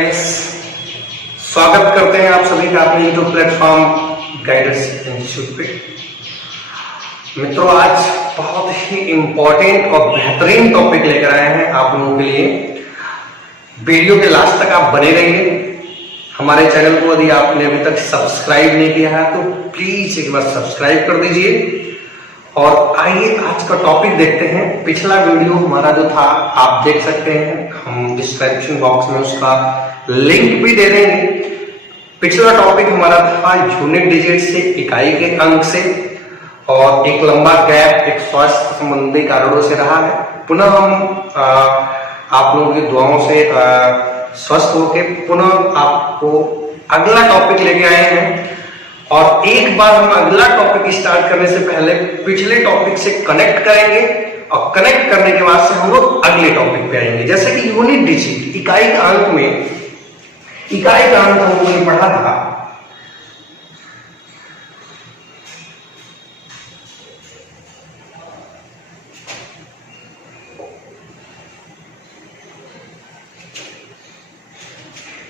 Guys, स्वागत करते हैं आप सभी का अपने यूट्यूब प्लेटफॉर्म गाइडेंस इंस्टीट्यूट पे। मित्रों, आज बहुत ही इंपॉर्टेंट और बेहतरीन टॉपिक लेकर आए हैं आप लोगों के लिए। वीडियो के लास्ट तक आप बने रहिए। हमारे चैनल को यदि आपने अभी तक सब्सक्राइब नहीं किया है तो प्लीज एक बार सब्सक्राइब कर दीजिए। और आइए आज का टॉपिक देखते हैं। पिछला वीडियो हमारा जो था आप देख सकते हैं, हम डिस्क्रिप्शन बॉक्स में उसका लिंक भी दे देंगे। पिछला टॉपिक हमारा था यूनिट डिजिट से, इकाई के अंक से, और एक लंबा गैप एक स्वास्थ्य संबंधी कारणों से रहा है। पुनः हम आप लोगों की दुआओं से स्वस्थ होके पुनः आपको अगला टॉपिक लेके आए हैं। और एक बार हम अगला टॉपिक स्टार्ट करने से पहले पिछले टॉपिक से कनेक्ट करेंगे, और कनेक्ट करने के बाद से हम लोग अगले टॉपिक पे आएंगे। जैसे कि यूनिट डिजिट, इकाई का अंक में, इकाई का अंक हम लोगों ने पढ़ा था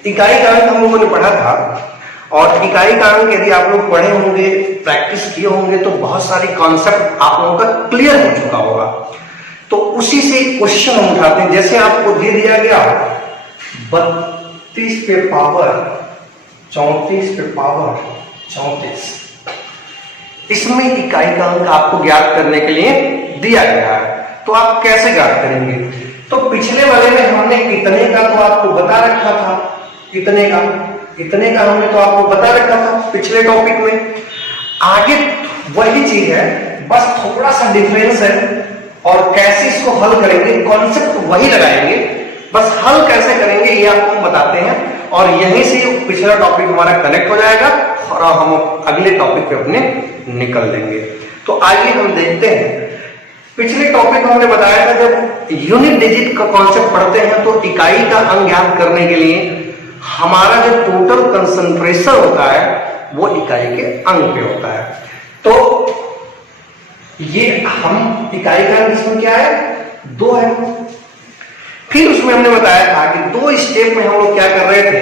इकाई का अंक हम लोगों ने पढ़ा था। और इकाई का अंक यदि आप लोग पढ़े होंगे, प्रैक्टिस किए होंगे, तो बहुत सारी कॉन्सेप्ट आप लोगों का क्लियर हो चुका होगा। तो उसी से क्वेश्चन हम उठाते हैं। जैसे आपको दे दिया गया 32 पे पावर 34 पे पावर 34, इसमें इकाई का अंक आपको ज्ञात करने के लिए दिया गया है। तो आप कैसे ज्ञात करेंगे? तो पिछले वाले में हमने इतने का तो आपको बता रखा था, इतने का हमने तो आपको बता रखा था पिछले टॉपिक में। आगे वही चीज है, बस थोड़ा सा डिफरेंस है। और कैसे इसको हल करेंगे, कॉन्सेप्ट वही लगाएंगे, बस हल कैसे करेंगे ये आपको बताते हैं। और यहीं से पिछला टॉपिक हमारा कनेक्ट हो जाएगा और हम अगले टॉपिक पे अपने निकल लेंगे। तो आइए हम देखते हैं। पिछले टॉपिक में हमने बताया था जब यूनिट डिजिट का कॉन्सेप्ट पढ़ते हैं तो इकाई का अंक ज्ञात करने के लिए हमारा जो टोटल कंसंट्रेशन होता है वो इकाई के अंक पे होता है। तो ये हम इकाई का अंक इसमें क्या है, 2 है। फिर उसमें हमने बताया था कि 2 स्टेप में हम लोग क्या कर रहे थे।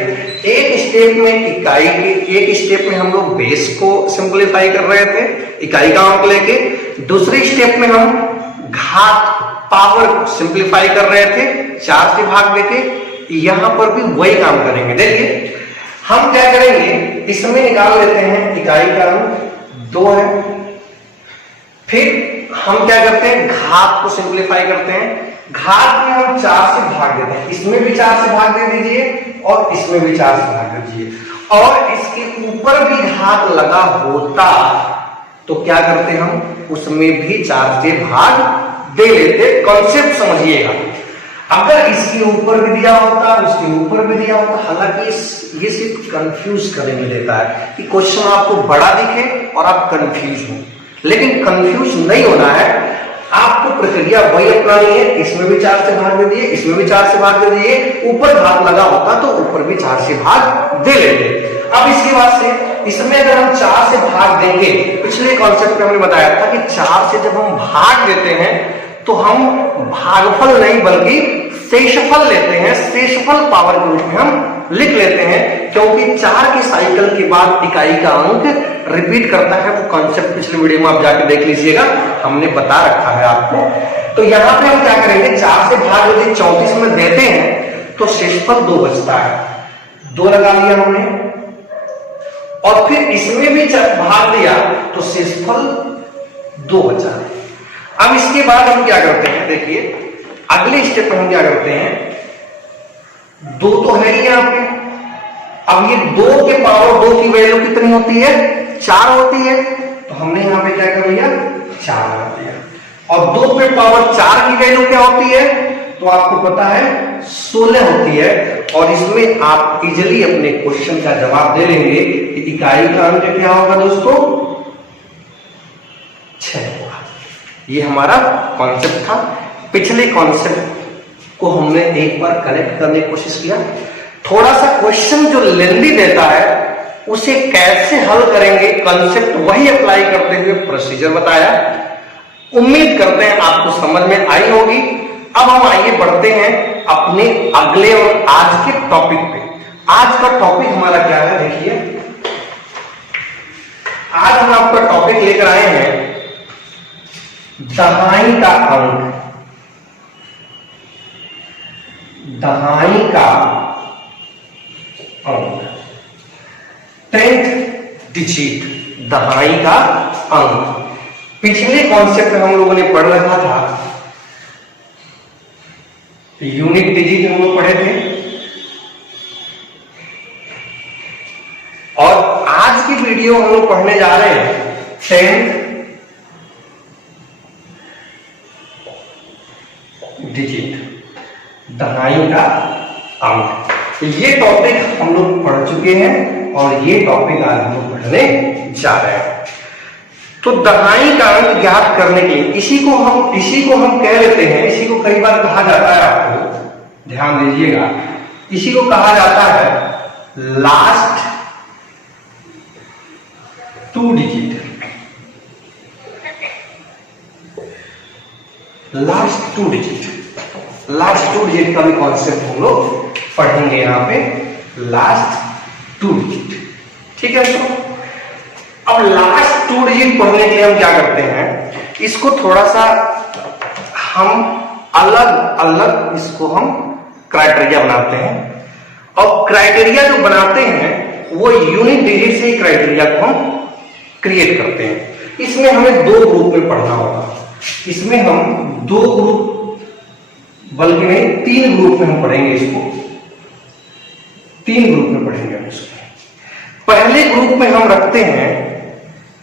एक स्टेप में इकाई के, एक स्टेप में हम लोग बेस को सिंपलीफाई कर रहे थे इकाई का अंक लेके। दूसरे स्टेप में हम घात पावर सिंपलीफाई कर रहे थे 4 से भाग देके। यहां पर भी वही काम करेंगे। देखिए हम क्या करेंगे, इसमें निकाल लेते हैं इकाई का अंक 2 है। फिर हम क्या करते हैं, घात को सिंपलीफाई करते हैं। घात में हम 4 से भाग देते हैं, इसमें भी 4 से भाग दे दीजिए और इसमें भी 4 से भाग दे दीजिए। और इसके ऊपर भी घात लगा होता तो क्या करते हम, उसमें भी 4 से भाग दे लेते। कॉन्सेप्ट समझिएगा। अगर इसके ऊपर भी दिया होता, उसके ऊपर भी दिया होता, हालांकि ये सिर्फ कंफ्यूज करने में देता है कि क्वेश्चन आपको बड़ा दिखे और आप कंफ्यूज हो। लेकिन कंफ्यूज नहीं होना है, आपको प्रक्रिया वही अपनानी है। इसमें भी 4 से भाग दे दिए, इसमें भी 4 से भाग दे दिए। ऊपर भाग लगा होता तो ऊपर भी 4 से भाग दे लेते। अब इसके बाद से इसमें अगर हम 4 से भाग देंगे, पिछले कॉन्सेप्ट में हमने बताया था कि 4 से जब हम भाग देते हैं तो हम भागफल नहीं बल्कि शेषफल लेते हैं। शेषफल पावर के रूप में हम लिख लेते हैं, क्योंकि 4 की साइकिल के बाद इकाई का अंक रिपीट करता है। वो कॉन्सेप्ट पिछले वीडियो में आप जाके देख लीजिएगा, हमने बता रखा है आपको। तो यहां पे हम क्या करेंगे, 4 से भाग यदि 34 में देते हैं तो शेषफल 2 बचता है। 2 लगा लिया हमने, और फिर इसमें भी भाग दिया तो शेषफल 2 बचा। अब इसके बाद हम क्या करते हैं, देखिए अगले स्टेप में हम क्या करते हैं, 2 तो है ही यहां पे। अब ये 2 के पावर 2 की वैल्यू कितनी होती है, 4 होती है। तो हमने यहां पे क्या कर लिया, 4 लगा दिया। और 2 पे पावर 4 की वैल्यू क्या होती है, तो आपको पता है 16 होती है। और इसमें आप इजिली अपने क्वेश्चन का जवाब दे लेंगे कि इकाई का अंक क्या होगा दोस्तों, 6 होगा। ये हमारा कॉन्सेप्ट था। पिछले कॉन्सेप्ट को हमने एक बार कनेक्ट करने की कोशिश किया। थोड़ा सा क्वेश्चन जो लेंदी देता है उसे कैसे हल करेंगे, कॉन्सेप्ट वही अप्लाई करते हुए प्रोसीजर बताया। उम्मीद करते हैं आपको समझ में आई होगी। अब हम आइए बढ़ते हैं अपने अगले और आज के टॉपिक पे। आज का टॉपिक हमारा क्या है, देखिए आज हम आपका टॉपिक लेकर आए हैं दहाई का अंक, दहाई का अंक, 10th डिजिट, दहाई का अंक। पिछले कॉन्सेप्ट हम लोगों ने पढ़ रखा था, यूनिट डिजिट हम लोग पढ़े थे, और आज की वीडियो हम लोग पढ़ने जा रहे हैं 10th डिजिट, दहाई का अंक। ये टॉपिक हम लोग पढ़ चुके हैं और ये टॉपिक आज हम लोग पढ़ने जा रहे हैं। तो दहाई का अंक ज्ञात करने के लिए इसी को हम कह लेते हैं, इसी को कई बार कहा जाता है, आपको ध्यान दीजिएगा, इसी को कहा जाता है last 2 digit, last 2 digit, last 2 digit का भी कॉन्सेप्ट हम लोग पढ़ेंगे यहाँ पे, लास्ट 2 डिजिट। ठीक है दोस्तों, अब लास्ट 2 डिजिट पढ़ने के लिए हम क्या करते हैं, इसको थोड़ा सा हम अलग अलग इसको हम क्राइटेरिया बनाते हैं, और क्राइटेरिया जो बनाते हैं वो यूनिट डिजिट से ही क्राइटेरिया को हम क्रिएट करते हैं। इसमें हमें 2 ग्रुप में पढ़ना होगा, इसमें हम 2 ग्रुप बल्कि नहीं 3 ग्रुप में हम पढ़ेंगे, इसको 3 ग्रुप में पढ़ेंगे हम इसको। पहले ग्रुप में हम रखते हैं,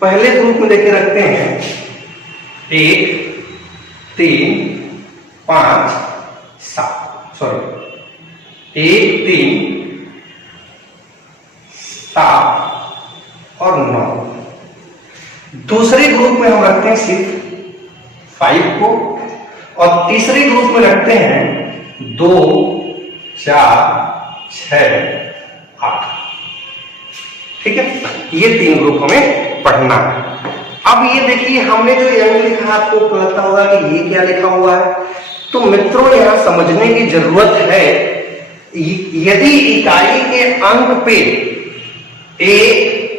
पहले ग्रुप में देखिए रखते हैं 1 3 5 7, सॉरी 1 3 7 और 9। दूसरे ग्रुप में हम रखते हैं सिर्फ 5 को, और तीसरे ग्रुप में रखते हैं 2 4 6 8। ठीक है, ये 3 ग्रुप हमें पढ़ना है। अब ये देखिए हमने जो अंक लिखा, आपको लगता होगा कि ये क्या लिखा हुआ है, तो मित्रों यहां समझने की जरूरत है, यदि इकाई के अंक पे 1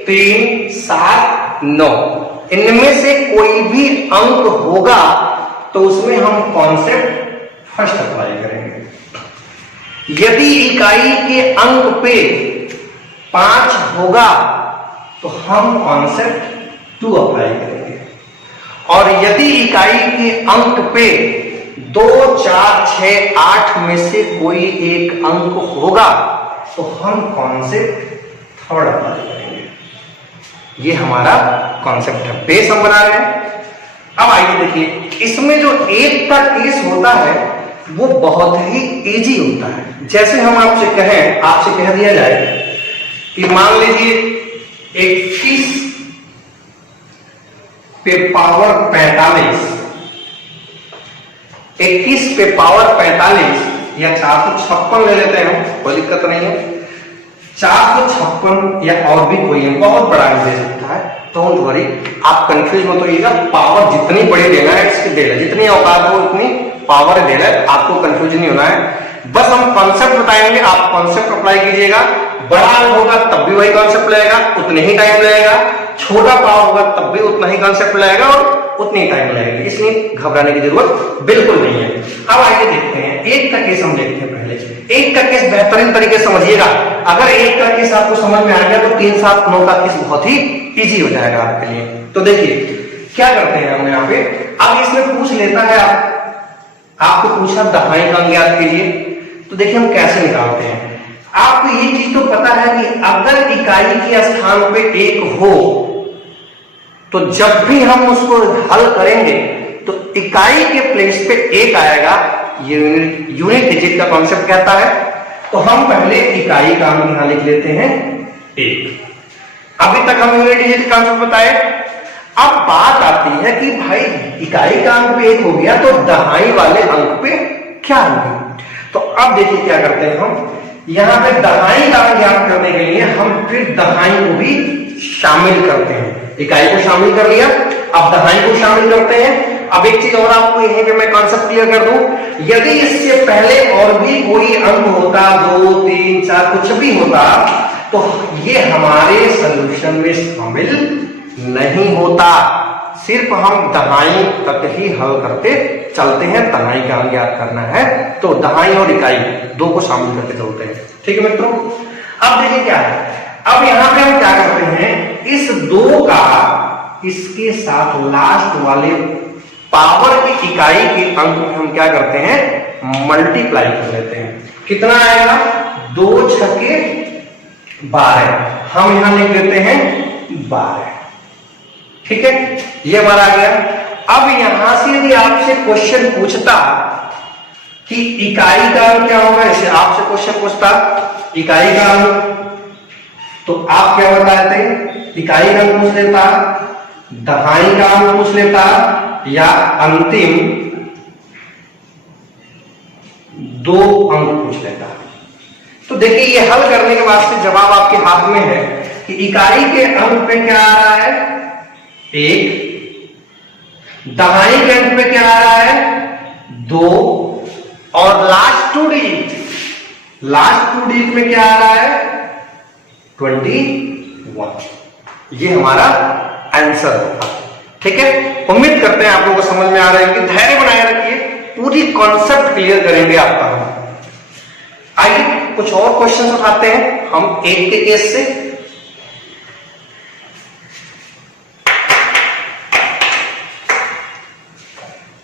3 7 9 इनमें से कोई भी अंक होगा तो उसमें हम कॉन्सेप्ट फर्स्ट अप्लाई करेंगे। यदि इकाई के अंक पे 5 होगा तो हम कॉन्सेप्ट 2 अप्लाई करेंगे, और यदि इकाई के अंक पे 2 4 6 8 में से कोई एक अंक होगा तो हम कॉन्सेप्ट थर्ड अप्लाई करेंगे। ये हमारा कॉन्सेप्ट है, बेस हम बना रहे हैं। अब आइए देखिए, इसमें जो 1 का केस होता है वो बहुत ही इजी होता है। जैसे हम आपसे कह दिया जाए कि मान लीजिए 21 पे पावर 45, 21 पे पावर 45 या 456 ले लेते हैं, कोई दिक्कत नहीं है। 456 या और भी कोई है, बहुत बड़ा दे सकता है, डोंट वरी, आप कंफ्यूज मत होइएगा। पावर जितनी बड़ी देना है इसकी देना, जितनी औकात हो उतनी पावर देना है, आपको कंफ्यूज नहीं होना है। बस हम कॉन्सेप्ट बताएंगे, आप कॉन्सेप्ट अप्लाई कीजिएगा। बड़ा अंक होगा तब भी वही कॉन्सेप्ट लगेगा, उतने ही टाइम लगेगा। छोटा पावर होगा तब भी उतना ही कॉन्सेप्ट लगेगा और उतनी ही टाइम लगेगी, इसलिए घबराने की जरूरत बिल्कुल नहीं है। अब आइए देखते हैं 1 का केस, हम देखते हैं पहले 1 का केस बेहतरीन तरीके से समझिएगा। अगर 1 का केस आपको समझ में आ गया तो 3 7 9 का केस बहुत ही इजी हो जाएगा आपके लिए। तो देखिए क्या करते हैं हम यहाँ पे, अब इसमें पूछ लेता है आपको पूछा दहाई का अंक ज्ञात कीजिए, तो देखिए हम कैसे निकालते हैं। आपको ये चीज तो पता है कि अगर इकाई के स्थान पे 1 हो तो जब भी हम उसको हल करेंगे तो इकाई के प्लेस पे 1 आएगा, ये यूनिट डिजिट का कॉन्सेप्ट कहता है। तो हम पहले इकाई का अंक यहां लिख लेते हैं 1। अभी तक हम यूनिट डिजिट का कॉन्सेप्ट बताए। अब बात आती है कि भाई इकाई का अंक पे 1 हो गया तो दहाई वाले अंक पे क्या होगा। तो अब देखिए क्या करते हैं हम, यहां पे दहाई का अंक ज्ञात करने के लिए हम फिर दहाई को भी शामिल करते हैं। इकाई को शामिल कर लिया, अब दहाई को शामिल करते हैं। अब एक चीज और आपको यहीं पे मैं कॉन्सेप्ट क्लियर कर दूं, यदि इससे पहले और भी कोई अंक होता, 2, 3, 4 कुछ भी होता, तो ये हमारे सॉल्यूशन में शामिल नहीं होता। सिर्फ हम दहाई तक ही हल करते चलते हैं। दहाई का अंक याद करना है तो दहाई और इकाई दो को शामिल करके चलते हैं। ठीक है मित्रों, अब देखिए क्या है, अब यहां पे हम क्या करते हैं, इस 2 का इसके साथ लास्ट वाले पावर की इकाई के अंक में हम क्या करते हैं, मल्टीप्लाई कर लेते हैं। कितना आएगा, 2 छक्के 12, हम यहां लिख देते हैं 12। ठीक है, ये हमारा आ गया। अब यहां से यदि आपसे क्वेश्चन पूछता कि इकाई का अंक क्या होगा, इसे आपसे क्वेश्चन पूछता इकाई का अंक, तो आप क्या बताते, इकाई का अंक पूछ लेता, दहाई का अंक पूछ लेता, या अंतिम 2 अंक पूछ लेता। तो देखिए ये हल करने के बाद से जवाब आपके हाथ में है कि इकाई के अंक पे क्या आ रहा है 1, दहाई के अंक पे क्या आ रहा है 2, और लास्ट 2 डिजिट में क्या आ रहा है 21। ये हमारा आंसर होगा। ठीक है, उम्मीद करते हैं आप लोगों को समझ में आ रहा है कि धैर्य बनाए रखिए, पूरी कॉन्सेप्ट क्लियर करेंगे आपका हम। आइए कुछ और क्वेश्चन उठाते हैं हम एक के केस से।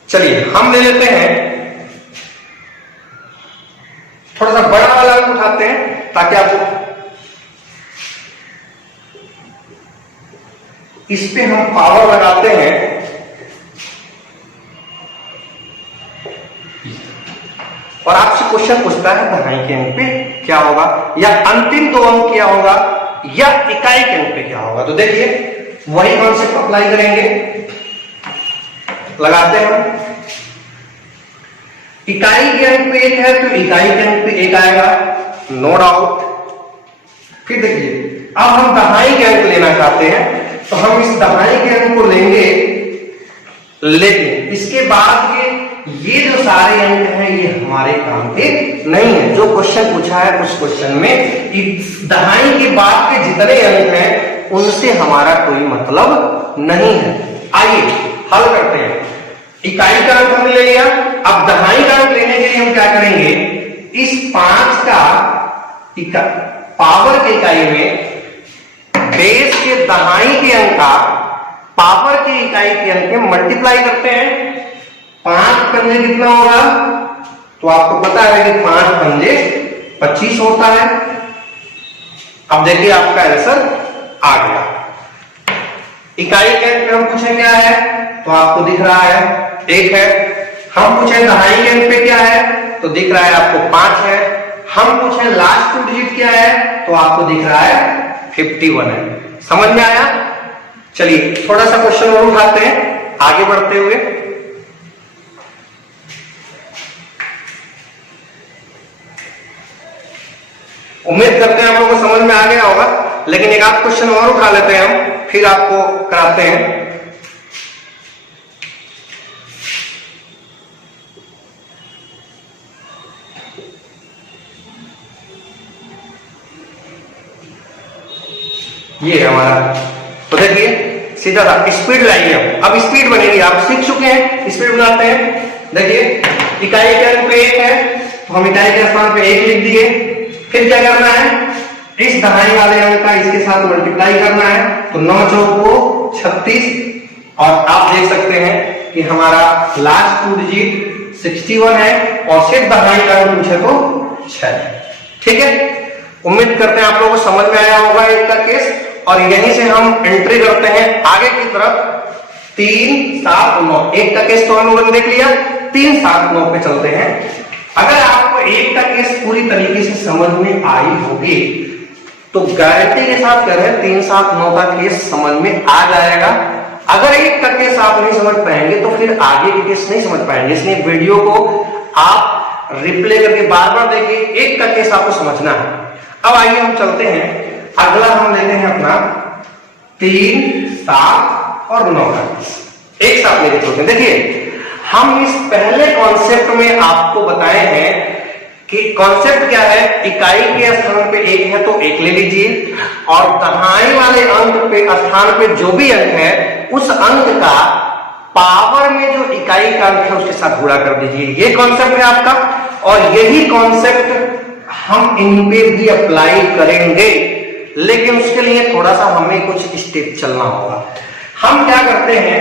चलिए हम ले लेते हैं, थोड़ा सा बड़ा वाला अंक उठाते हैं ताकि आपको इस पे हम पावर लगाते हैं। और आपसे क्वेश्चन पूछता है दहाई के अंक पे क्या होगा, या अंतिम 2 अंक क्या होगा, या इकाई के अंक पे क्या होगा। तो देखिए वही कॉन्सेप्ट अप्लाई करेंगे, लगाते हैं हम। इकाई के अंक पे 1 है तो इकाई के अंक पे 1 आएगा, नो डाउट। फिर देखिए अब हम दहाई के अंक लेना चाहते हैं तो हम इस दहाई के अंक को लेंगे, लेकिन इसके बाद के ये जो सारे अंक हैं ये हमारे काम के नहीं है। जो क्वेश्चन पूछा है उस क्वेश्चन में इस दहाई के बाद के जितने अंक हैं उनसे हमारा कोई मतलब नहीं है। आइए हल करते हैं। इकाई का अंक हमने ले लिया, अब दहाई का अंक लेने के लिए हम क्या करेंगे, इस 5 का पावर की इकाई में बेस के दहाई के अंक का पावर की इकाई के अंक में मल्टीप्लाई करते हैं। 5 पंजे कितना होगा, तो आपको पता है कि 5 पंजे 25 होता है। अब देखिए आपका आंसर आ गया। इकाई के अंक हम पूछे क्या है, तो आपको दिख रहा है 1 है। हम पूछे दहाई के अंक पे क्या है, तो दिख रहा है आपको 5 है। हम पूछे लास्ट 2 डिजिट क्या है, तो आपको दिख रहा है 51 है। समझ में आया। चलिए थोड़ा सा क्वेश्चन और उठाते हैं आगे बढ़ते हुए। उम्मीद करते हैं आप लोगों को समझ में आ गया होगा, लेकिन एक आध क्वेश्चन और उठा लेते हैं हम, फिर आपको कराते हैं। ये है हमारा, तो देखिए सीधा सा स्पीड लाइए। अब स्पीड बनेगी, आप सीख चुके हैं, स्पीड बनाते हैं। देखिए इकाई के अंक पे 1 है तो हम इकाई के स्थान पे 1 लिख दिए। फिर क्या करना है, इस दहाई वाले अंक का इसके साथ मल्टीप्लाई करना है, तो 9 चौको 36, और आप देख सकते हैं कि हमारा लास्ट 2 डिजिट 61 है, और सिर्फ दहाई का अंक पूछे तो 6। ठीक है, उम्मीद करते हैं आप लोगों को समझ में आया होगा एक का केस। और यहीं से हम एंट्री करते हैं आगे की तरफ। 3, 7, 9 एक का केस तो हम लोगों ने देख लिया, 3, 7, 9 पे चलते हैं। अगर आपको एक का केस पूरी तरीके से समझ में आई होगी तो गारंटी के साथ कह रहे हैं 3, 7, 9 का केस समझ में आ जाएगा। अगर एक का केस आप नहीं समझ पाएंगे तो फिर आगे के केस नहीं समझ पाएंगे। इसलिए वीडियो को आप रिप्ले करके बार बार देखिए, एक का केस आपको समझना है। अब आइए हम चलते हैं, अगला हम लेते हैं अपना 3, 7 और 9 का केस। एक साथ लेके चलते हैं। देखिए हम इस पहले कॉन्सेप्ट में आपको बताए हैं कि कॉन्सेप्ट क्या है, इकाई के स्थान पे एक है तो एक ले लीजिए, और दहाई वाले अंक पे स्थान पे जो भी अंक है उस अंक का पावर में जो इकाई का अंक है उसके साथ गुणा कर दीजिए। ये कॉन्सेप्ट है आपका, और यही कॉन्सेप्ट हम इन पे भी अप्लाई करेंगे, लेकिन उसके लिए थोड़ा सा हमें कुछ स्टेप चलना होगा। हम क्या करते हैं,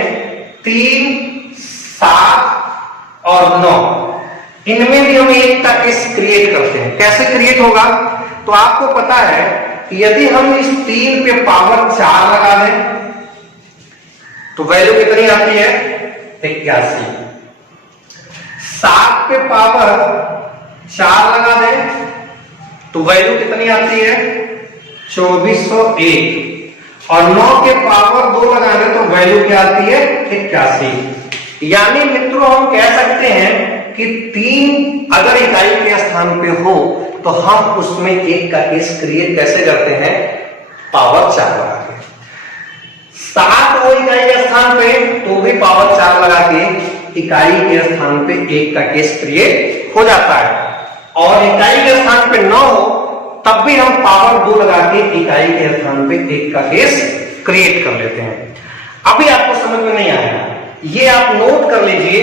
3, 7 और 9 इनमें भी हम एक का केस क्रिएट करते हैं। कैसे क्रिएट होगा, तो आपको पता है कि यदि हम इस 3 पे पावर 4 लगा दें तो वैल्यू कितनी आती है, 81। 7 पे पावर 4 लगा दें तो वैल्यू कितनी आती है, 2401, और 9 के पावर 2 लगा दें तो वैल्यू क्या आती है, 81। यानी मित्रों हम कह सकते हैं कि 3 अगर इकाई के स्थान पे हो तो हम उसमें एक का केस क्रिएट कैसे करते हैं, पावर 4 लगा के। 7 हो इकाई के स्थान पे तो भी पावर 4 लगा के इकाई के स्थान पे एक का केस क्रिएट हो जाता है, और इकाई के स्थान पे 9 हो तब भी हम पावर 2 लगा के इकाई के स्थान पे एक का केस क्रिएट कर लेते हैं। अभी आपको समझ में नहीं आया, ये आप नोट कर लीजिए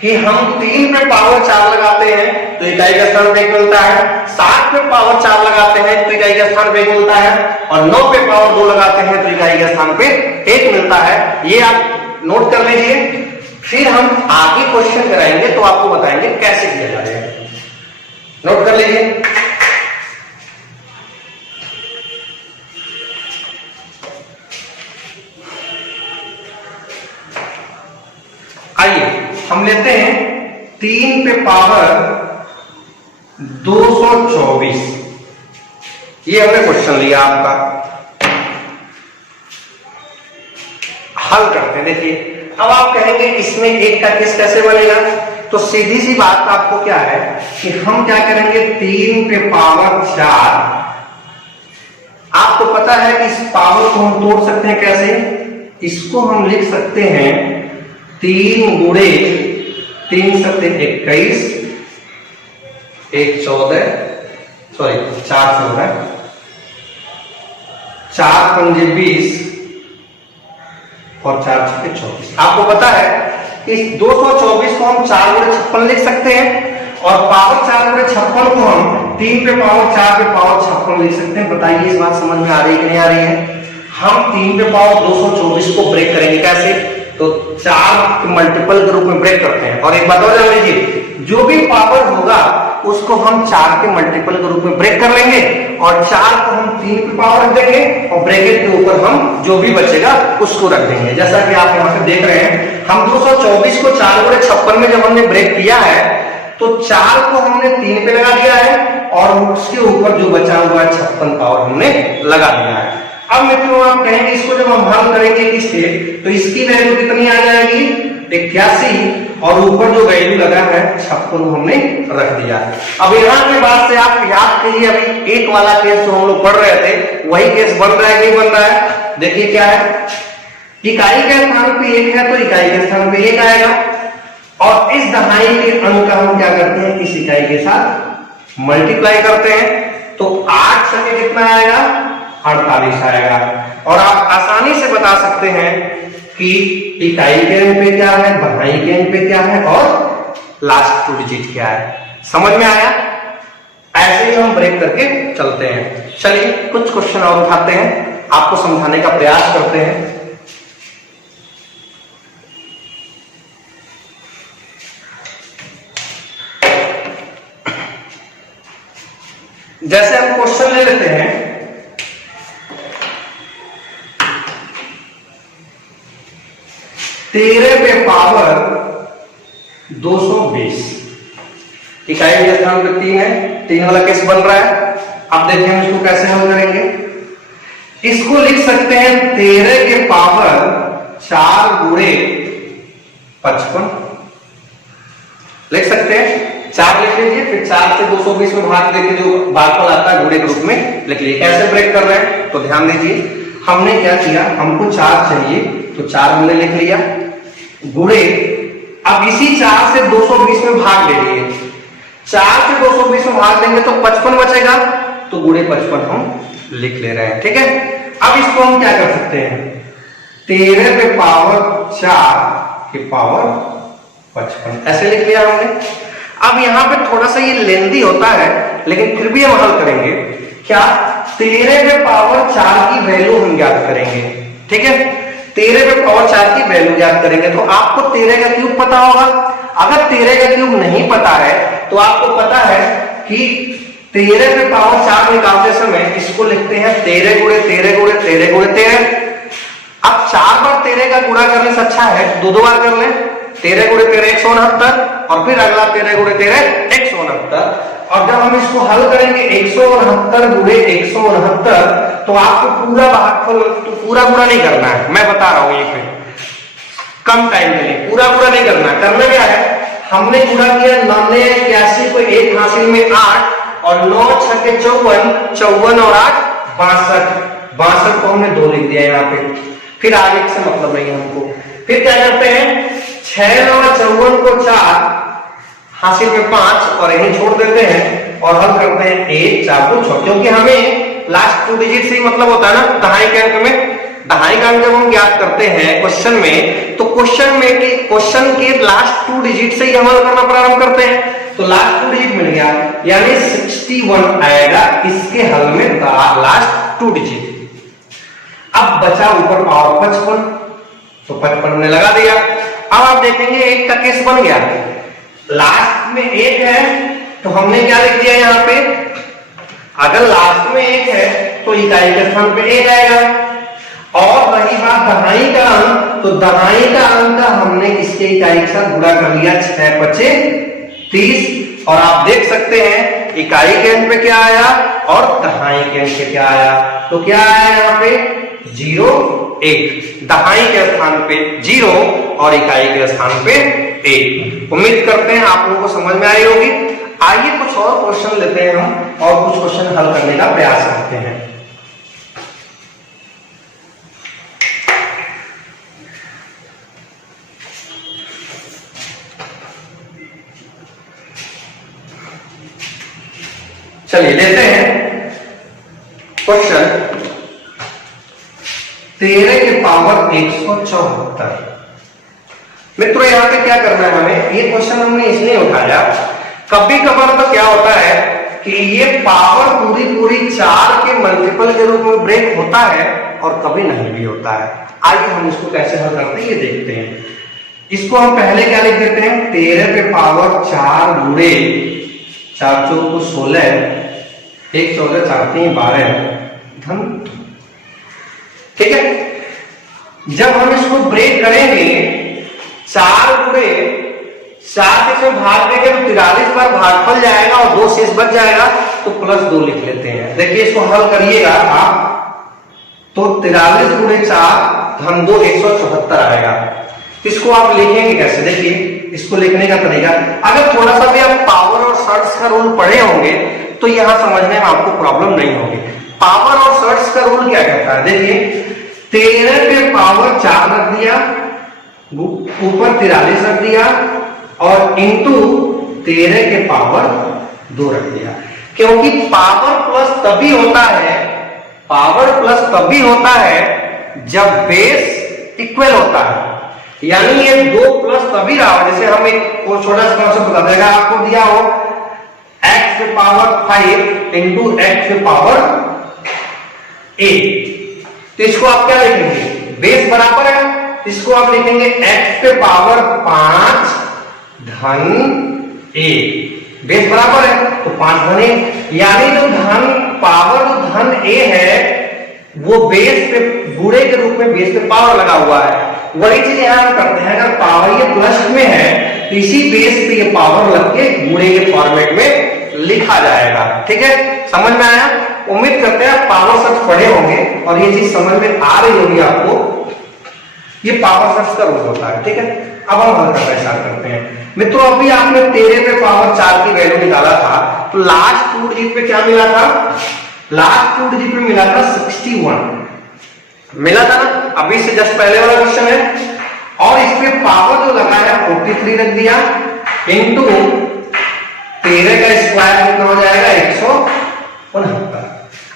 कि हम 3 पे पावर 4 लगाते हैं तो इकाई का स्थान पे 1 मिलता है, 7 पे पावर 4 लगाते हैं तो इकाई का स्थान पे 1 मिलता है, और 9 पे पावर 2 लगाते हैं तो इकाई के स्थान पे 1 मिलता है। ये आप नोट कर लीजिए, फिर हम आगे क्वेश्चन कराएंगे तो आपको बताएंगे कैसे किया जाएगा। नोट कर लीजिए। आइए हम लेते हैं 3 पे पावर 224, ये हमने क्वेश्चन लिया आपका, हल करते हैं। देखिए अब आप कहेंगे इसमें एक का केस कैसे बनेगा, तो सीधी सी बात आपको क्या है कि हम क्या करेंगे, 3 पे पावर 4, आपको पता है कि इस पावर को हम तोड़ सकते हैं कैसे, इसको हम लिख सकते हैं 3 गुणे 3 सत्ते 21, 1 14, सॉरी 4 14, 4 पंजे 20 और 4 छक्के 24। आपको पता है इस 224 को हम 4 गुणे 56 लिख सकते हैं, और पावर 4 गुणे 56 को हम 3 पे पावर 4 पे पावर 56 लिख सकते हैं। बताइए इस बात समझ में आ रही है कि नहीं आ रही है। हम 3 पे पावर 224 को ब्रेक करेंगे कैसे, तो 4 के मल्टीपल के रूप में ब्रेक करते हैं, और एक बात और जान लीजिए, जो भी पावर होगा उसको हम 4 के मल्टीपल के रूप में ब्रेक कर लेंगे, और 4 को हम 3 पे पावर रख देंगे, और ब्रैकेट के ऊपर हम जो भी बचेगा उसको रख देंगे। जैसा कि आप यहाँ पे देख रहे हैं, हम 224 को 4 गुणे 56 में जब हमने ब्रेक किया है तो 4 को हमने 3 पे लगा दिया है, और उसके ऊपर जो बचा हुआ है 56 पावर हमने लगा दिया है। अब मित्रों आप कहेंगे इसको जब हम हल करेंगे किससे, तो इसकी वैल्यू कितनी आ जाएगी, 81, और ऊपर जो वैल्यू लगा है 56 हमने रख दिया। अब यहाँ के बाद से आप याद करिए, अभी एक वाला केस जो हम लोग पढ़ रहे थे वही केस बन रहा है, नहीं बन रहा है। देखिए क्या है, इकाई के स्थान पे 1 है तो इकाई के स्थान पे 1 आएगा, और इस दहाई के अंक का हम क्या करते हैं, इस इकाई के साथ मल्टीप्लाई करते हैं, तो 8 से कितना आएगा, 48 आएगा। और आप आसानी से बता सकते हैं कि इकाई के अंक पे क्या है, दहाई के अंक पे क्या है, और लास्ट 2 डिजिट क्या है। समझ में आया। ऐसे ही हम ब्रेक करके चलते हैं। चलिए कुछ क्वेश्चन और उठाते हैं, आपको समझाने का प्रयास करते हैं। जैसे हम क्वेश्चन ले लेते हैं, तेरह पे पावर 220, इकाई के स्थान पे 3 है, 3 वाला केस बन रहा है। अब देखिए हम इसको कैसे हल करेंगे। इसको लिख सकते हैं 13 के पावर 4 गुणे 55, लिख सकते हैं 4 लिख लीजिए, फिर 4 से 220 में भाग देके जो भागफल आता है गुणे के रूप में लिख लीजिए। कैसे ब्रेक कर रहे हैं तो ध्यान दीजिए, हमने क्या किया, हमको 4 चाहिए तो 4 हमने लिख लिया, गुणे, अब इसी 4 से 220 में भाग ले लिए, 4 से 220 में भाग देंगे तो 55 बचेगा, तो गुणे 55 हम लिख ले रहे हैं। ठीक है, अब इसको हम क्या कर सकते हैं, 13 पे पावर 4 के पावर 55 ऐसे लिख लिया हमने। अब यहां पे थोड़ा सा ये लेंदी होता है, लेकिन फिर भी हम हल करेंगे। क्या, 13 पे पावर 4 की वैल्यू हम ज्ञात करेंगे। ठीक है, 13 पे पावर 4 की वैल्यू ज्ञात करेंगे, तो आपको 13 का क्यूब पता होगा। अगर 13 का क्यूब नहीं पता है तो आपको पता है कि 13 पे पावर 4 निकालते समय इसको लिखते हैं 13 गुणे 13 गुणे 13 गुणे 13। अब 4 बार 13 का गुणा करने से अच्छा है 2 बार कर लें, 13 गुणे 13 169, और फिर अगला 13 गुणे 13 169। और जब हम इसको हल करेंगे 169 गुणे 169, तो आपको पूरा भागफल, तो पूरा गुणा नहीं करना है, मैं बता रहा हूं ये पे कम टाइम के लिए, पूरा गुणा नहीं करना। करना क्या है, हमने गुणा किया 9 81 को 1 हासिल में 8, और 9 6 के 54, 54 और 8 62, 62 को हमने 2 लिख दिया यहाँ पे। फिर आगे से मतलब नहीं है हमको। फिर क्या करते हैं, 6 9 54 को 4 हासिल में 5 और यही छोड़ देते हैं, और हल करते हैं 1 4 को 6, क्योंकि हमें लास्ट 2 डिजिट से ही मतलब होता है ना दहाई के अंक में। दहाई का अंक जब हम ज्ञात करते हैं क्वेश्चन में, तो क्वेश्चन के लास्ट 2 डिजिट से ही हम हल करना प्रारंभ करते हैं। तो लास्ट 2 डिजिट मिल गया, यानी 61 आएगा इसके हल में लास्ट 2 डिजिट। अब बचा ऊपर पावर 55, तो 55 हमने लगा दिया। अब आप देखेंगे 1 का केस बन गया, लास्ट में 1 है तो हमने क्या लिख दिया यहाँ पे, अगर लास्ट में 1 है तो इकाई के स्थान पे 1 आएगा। और रही बात दहाई का अंक, तो दहाई का अंक हमने किसके इकाई के साथ गुणा कर लिया, 6 5 30, और आप देख सकते हैं इकाई के अंक पे क्या आया और दहाई के अंक पे क्या आया। तो क्या आया यहाँ पे 0 1, दहाई के स्थान पे 0 और इकाई के स्थान पे 1। उम्मीद करते हैं आप लोगों को समझ में आई होगी। आइए कुछ और क्वेश्चन लेते हैं हम, और कुछ क्वेश्चन हल करने का प्रयास करते हैं। चलिए लेते हैं क्वेश्चन 13 के पावर 174। मित्रों यहां पे क्या करना है हमें, ये क्वेश्चन हमने इसलिए उठाया, कभी कभार तो क्या होता है कि ये पावर पूरी 4 के मल्टीपल के रूप में ब्रेक होता है और कभी नहीं भी होता है। आइए हम इसको कैसे हल करते हैं ये देखते हैं। इसको हम पहले क्या लिख देते हैं, 13 पे पावर 4 गुणे 4 4 को 16, 1 14 4 3 12 धन। ठीक है, जब हम इसको ब्रेक करेंगे 4 गुणे 4 से भाग देंगे तो 43 बार भागफल जाएगा और 2 शेष बच जाएगा, तो +2 लिख लेते हैं। देखिए इसको हल करिएगा आप, तो 43 गुणे 4 धन 2 174 आएगा। इसको आप लिखेंगे कैसे, देखिए इसको लिखने का तरीका, अगर थोड़ा सा भी आप पावर और शर्ट्स का रूल पढ़े होंगे तो यहां समझने में आपको प्रॉब्लम नहीं होगी। पावर और शर्ट्स का रूल क्या कहता है, देखिए 13 पे पावर 4 रख दिया, ऊपर 43 रख दिया, और इंटू 13 के पावर 2 रख दिया। क्योंकि पावर प्लस तभी होता है, पावर प्लस तभी होता है जब बेस इक्वल होता है, यानी ये 2 प्लस तभी रहा। जैसे हम एक छोटा सा कॉन्सेप्ट बता देगा आपको, दिया हो x पे पावर 5 इंटू x पे पावर 8, तो इसको आप क्या लिखेंगे, बेस बराबर है, इसको आप लिखेंगे x पे पावर 5 धन 1, बेस बराबर है तो 5 धन 1, यानी जो धन पावर धन a है वो बेस पे गुणे के रूप में बेस पे पावर लगा हुआ है। वही चीज यहां हम करते हैं, अगर पावर ये प्लस में है तो इसी बेस पे ये पावर लग के गुणे के फॉर्मेट में लिखा जाएगा। ठीक है, समझ में आया? उम्मीद करते हैं आप पावर शब्द पढ़े होंगे और ये चीज समझ में आ रही होगी आपको। ये पावर शब्द का रूप होता है। ठीक है, अब हम हल करना स्टार्ट करते हैं। मित्रों अभी आपने 13 पे पावर 4 की वैल्यू निकाला था, तो लास्ट 2 डिजिट पे क्या मिला था, लास्ट 2 डिजिट पे मिला था 61 मिला था ना, अभी से जस्ट पहले वाला क्वेश्चन है। और इस पे पावर जो लगा है 43 रख दिया इंटू 13 का स्क्वायर कितना हो जाएगा 169।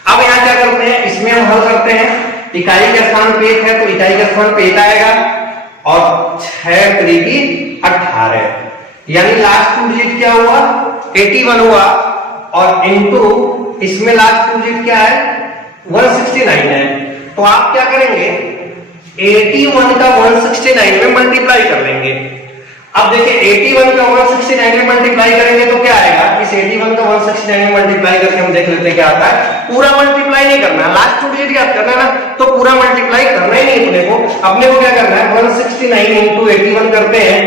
अब यहाँ क्या करते हैं, इसमें हम हल करते हैं, इकाई के स्थान पे 1 है तो इकाई के स्थान पे 1 आएगा और 6 त्रिकी 18, यानी लास्ट टू डिजिट क्या हुआ 81 हुआ और इंटू इसमें लास्ट टू डिजिट क्या है 169 है। तो आप क्या करेंगे 81 का 169 में मल्टीप्लाई कर लेंगे। अब देखिए 81 का 169 में मल्टीप्लाई करेंगे तो क्या आएगा, इस 81 का 169 में मल्टीप्लाई करके हम देख लेते हैं क्या आता है। पूरा मल्टीप्लाई नहीं करना है, लास्ट टू डिजिट याद करना है ना, तो पूरा मल्टीप्लाई करना ही नहीं अपने को। अपने को क्या करना है 169 इंटू 81 करते हैं,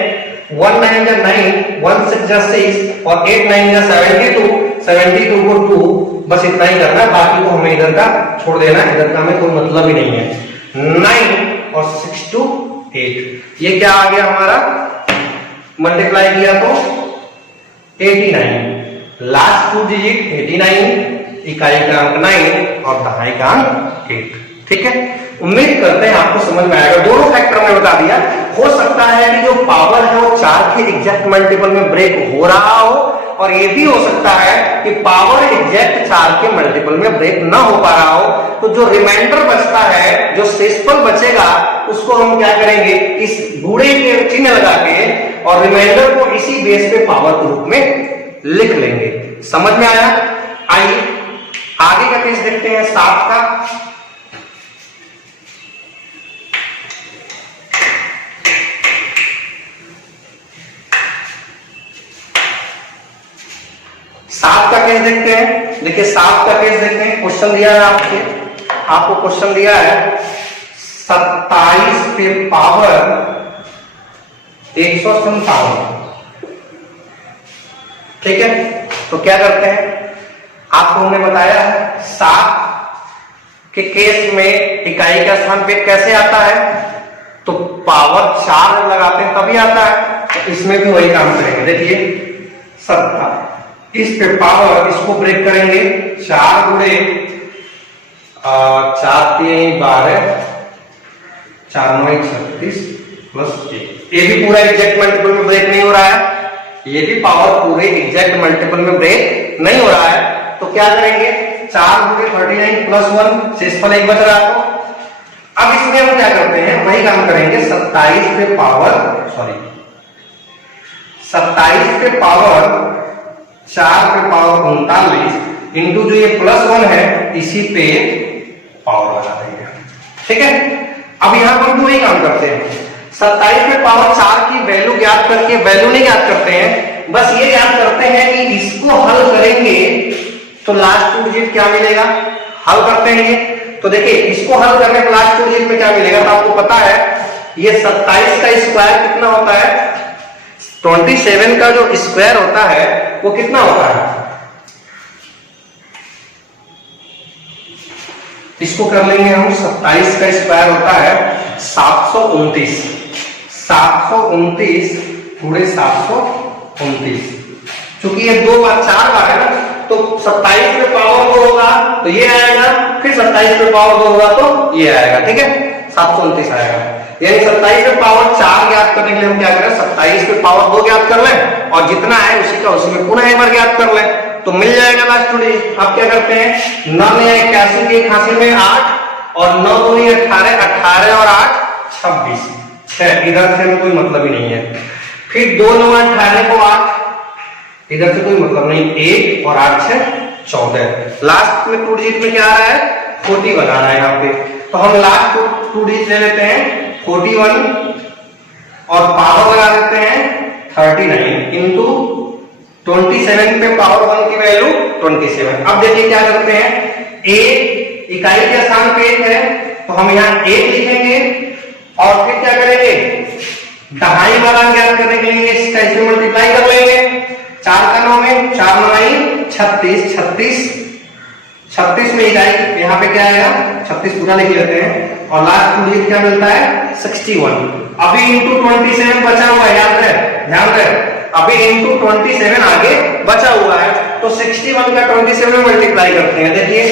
1 9 जा 9, 1 6 जा 6 और 8 9 जा 72, 72 को 2, बस इतना ही करना है, बाकी को हमें इधर का छोड़ देना है, इधर का हमें कोई मतलब ही नहीं है। 9 और 6 to 8, ये क्या आ गया हमारा, मल्टीप्लाई किया तो 89, लास्ट टू डिजिट 89, इकाई का अंक 9 और दहाई का अंक 8। ठीक है, उम्मीद करते हैं आपको समझ में आएगा। दोनों फैक्टर में बता दिया। हो सकता है कि जो पावर है वो 4 के एग्जैक्ट मल्टीपल में ब्रेक हो रहा हो, और ये भी हो सकता है कि पावर एग्जैक्ट 4 के मल्टीपल में ब्रेक ना हो पा रहा हो। तो जो रिमाइंडर बचता है, जो शेषफल बचेगा, उसको हम क्या करेंगे, इस बूढ़े के चिन्ह लगा के और रिमाइंडर को इसी बेस पे पावर के रूप में लिख लेंगे। समझ में आया? आइए आगे का केस देखते हैं 7 का। सात का केस देखते हैं। देखिए 7 का केस देखते हैं। क्वेश्चन दिया है आपको क्वेश्चन दिया है 27 पे पावर 157। ठीक है, तो क्या करते हैं, आपको हमने बताया है 7 के केस में इकाई का स्थान पे कैसे आता है, तो पावर 4 लगाते हैं तभी आता है। तो इसमें भी वही काम करेंगे। देखिए 7, इस पे पावर, इसको ब्रेक करेंगे, 4 गुणे 4 3 12, 4 9 36 प्लस 1। ये भी पूरा एग्जैक्ट मल्टीपल में ब्रेक नहीं हो रहा है, ये भी पावर पूरे एग्जैक्ट मल्टीपल में ब्रेक नहीं हो रहा है। तो क्या करेंगे, 4 गुणे 39 प्लस 1, शेषफल 1 बच रहा है। तो अब इसमें हम क्या करते हैं, वही काम करेंगे। 27 पे पावर 4 पे पावर 39 इंटू जो ये प्लस 1 है, इसी पे पावर लगा देंगे। ठीक है, अब यहां पर वही काम करते हैं। 27 पे पावर 4 की वैल्यू ज्ञात करके, वैल्यू नहीं ज्ञात करते हैं, बस ये ज्ञात करते हैं कि इसको हल करेंगे तो लास्ट टू डिजिट क्या मिलेगा। हल करते हैं ये, तो देखिए इसको हल करने पर लास्ट टू डिजिट में क्या मिलेगा, तो आपको पता है ये 27 का स्क्वायर कितना होता है, 27 का जो स्क्वायर होता है वो कितना होता है, इसको कर लेंगे हम। 27 का स्क्वायर होता है 729, 729 गुणे 729। चूंकि ये 2 बार 4 बार है ना, तो 27 पे पावर 2 होगा तो ये आएगा, फिर 27 पे पावर 2 होगा तो ये आएगा। ठीक है, 729 आएगा। यानी 27 पे पावर 4 ज्ञात करने के लिए हम क्या करें, 27 पे पावर 2 ज्ञात कर लें और जितना है उसी का उसी में पुनः एक बार ज्ञात कर लें तो मिल जाएगा लास्ट टू डिजिट। अब क्या करते हैं, 9 में 81 की खांसी में 8 और 9 दूनी 18, 18 और 8 26, 6, इधर से कोई मतलब ही नहीं है। फिर 2 9 18 को 8, इधर से कोई मतलब नहीं, 1 और 8 6 14। लास्ट में टू डिजिट में क्या आ रहा है, 40 बना रहा है यहाँ पे। तो हम लास्ट टू डिजिट ले लेते हैं 41 और पावर लगा देते हैं 39 इंटू 27 पे पावर 1 की वैल्यू 27। अब देखिए क्या करते हैं, एक इकाई के स्थान पे 1 है तो हम यहाँ 1 लिखेंगे और फिर क्या करेंगे, दहाई वाला ज्ञात करने के लिए इसका इसमें मल्टीप्लाई कर लेंगे। 4 का 9 में 4 9 36, 36 में इकाई यहाँ पे क्या आएगा, 36 पूरा लिख लेते हैं और लास्ट टू डिजिट क्या मिलता है 61। अभी इंटू 27 बचा हुआ है, याद रहे, ध्यान रहे, अभी इंटू 27 आगे बचा हुआ है तो 61 का 27 में मल्टीप्लाई करते हैं। देखिए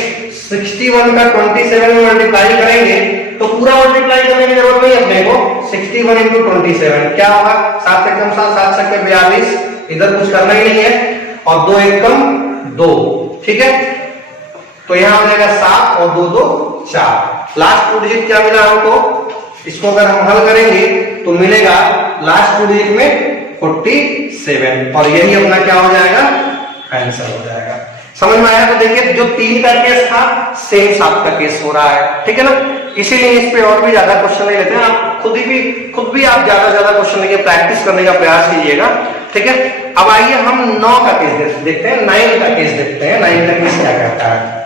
61 का 27 में मल्टीप्लाई करेंगे तो पूरा मल्टीप्लाई करने की जरूरत नहीं अपने को। 61 इंटू 27 क्या होगा, 7 एकम 7, 7 छक्के 42, इधर कुछ करना ही नहीं है, और 2 एकम 2, ठीक है। तो यहां हो जाएगा 7 और 2 2 4। लास्ट टू डिजिट क्या मिला हमको, इसको अगर हम हल करेंगे तो मिलेगा लास्ट टू डिजिट में 47, और यही अपना क्या हो जाएगा, आंसर हो जाएगा। समझ में आया? तो देखिए जो 3 का केस था सेम 7 का केस हो रहा है, ठीक है ना। इसीलिए इस पे और भी ज्यादा क्वेश्चन नहीं लेते हैं, आप खुद भी आप ज्यादा क्वेश्चन लेके प्रैक्टिस करने का प्रयास कीजिएगा, ठीक है। अब आइए हम 9 का केस देखते हैं, 9 का केस देखते हैं। 9 का केस क्या कहता है।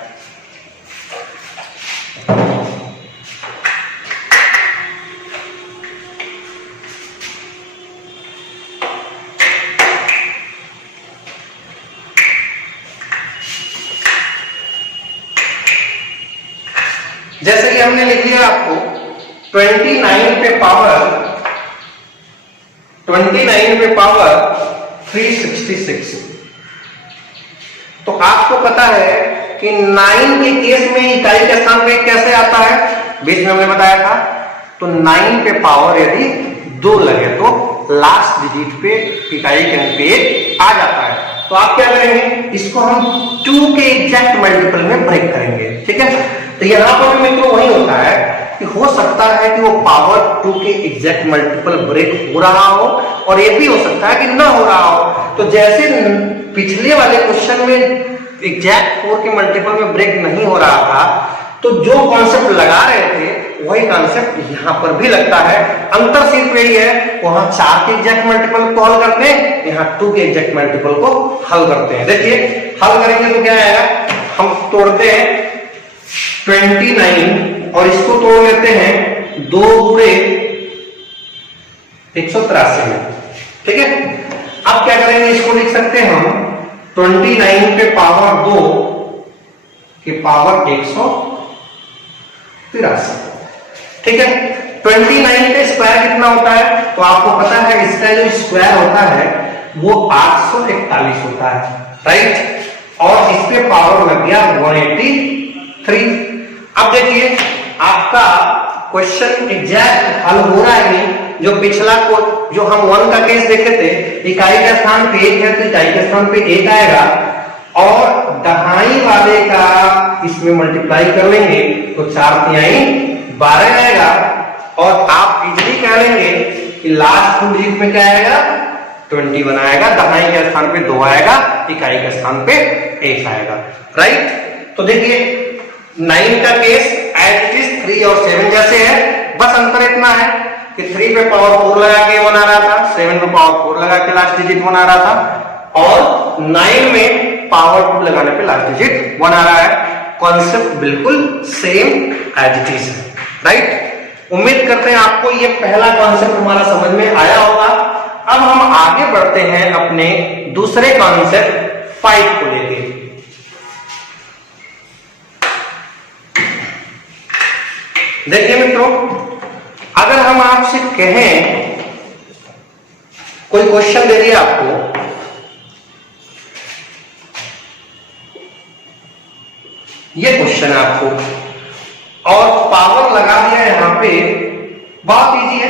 जैसे कि हमने लिख लिया आपको 29 पे पावर 366। तो आपको पता है कि 9 के केस में इकाई के स्थान पे कैसे आता है, बीच में हमने बताया था। तो 9 पे पावर यदि 2 लगे तो लास्ट डिजिट पे इकाई के अंक पे 1 आ जाता है। तो आप क्या करेंगे, इसको हम 2 के एग्जैक्ट मल्टीपल में ब्रेक करेंगे, ठीक है। तो यहां पर भी मित्रों वही होता है कि हो सकता है कि वो पावर 2 के एग्जैक्ट मल्टीपल ब्रेक हो रहा हो, और ये भी हो सकता है कि ना हो रहा हो। तो जैसे पिछले वाले क्वेश्चन में एग्जैक्ट 4 के मल्टीपल में ब्रेक नहीं हो रहा था, तो जो कॉन्सेप्ट लगा रहे थे वही कॉन्सेप्ट यहां पर भी लगता है। अंतर सिर्फ यही है, वहां 4 के एग्जैक्ट मल्टीपल को हल करते हैं, यहाँ 2 के एग्जैक्ट मल्टीपल को हल करते हैं। देखिए हल करेंगे तो क्या आएगा, हम तोड़ते हैं 29 और इसको तोड़ लेते हैं 2 गुणे 183 में, ठीक है। अब क्या करेंगे, इसको लिख सकते हैं हम 29 पे पावर 2 के पावर 183, ठीक है। 29 का स्क्वायर कितना होता है, तो आपको पता है इसका जो स्क्वायर होता है वो 841 होता है, राइट। और इस पे पावर लग गया 183। अब देखिए आपका क्वेश्चन एग्जैक्ट हल हो रहा है नहीं। जो पिछला को जो हम 1 का केस देखे थे, इकाई का स्थान पे 1 है तो इकाई के स्थान पे 1 आएगा, और दहाई वाले का इसमें मल्टीप्लाई कर लेंगे तो 4 तिहाई 12 आएगा, और आप इजीली कह लेंगे कि लास्ट टू डिजिट में क्या आएगा, 21 आएगा। दहाई के स्थान पे 2 आएगा, इकाई के स्थान पे 1 आएगा, राइट। तो देखिए 9 का केस एज इट इज 3 और 7 जैसे है, बस अंतर इतना है कि 3 पे पावर 4 लगा के 1 आ रहा था, 7 पे पावर 4 लगा के लास्ट डिजिट 1 आ रहा था, और 9 में पावर 2 लगाने पे लास्ट डिजिट 1 आ रहा है। कॉन्सेप्ट बिल्कुल सेम एज इट इज है, राइट। उम्मीद करते हैं आपको ये पहला कॉन्सेप्ट हमारा समझ में आया होगा। अब हम आगे बढ़ते हैं अपने दूसरे कॉन्सेप्ट 5 को लेके। देखिए मित्रों, अगर हम आपसे कहें, कोई क्वेश्चन दे दिया आपको, ये क्वेश्चन है आपको, और पावर लगा दिया यहां पे, बहुत इजी है,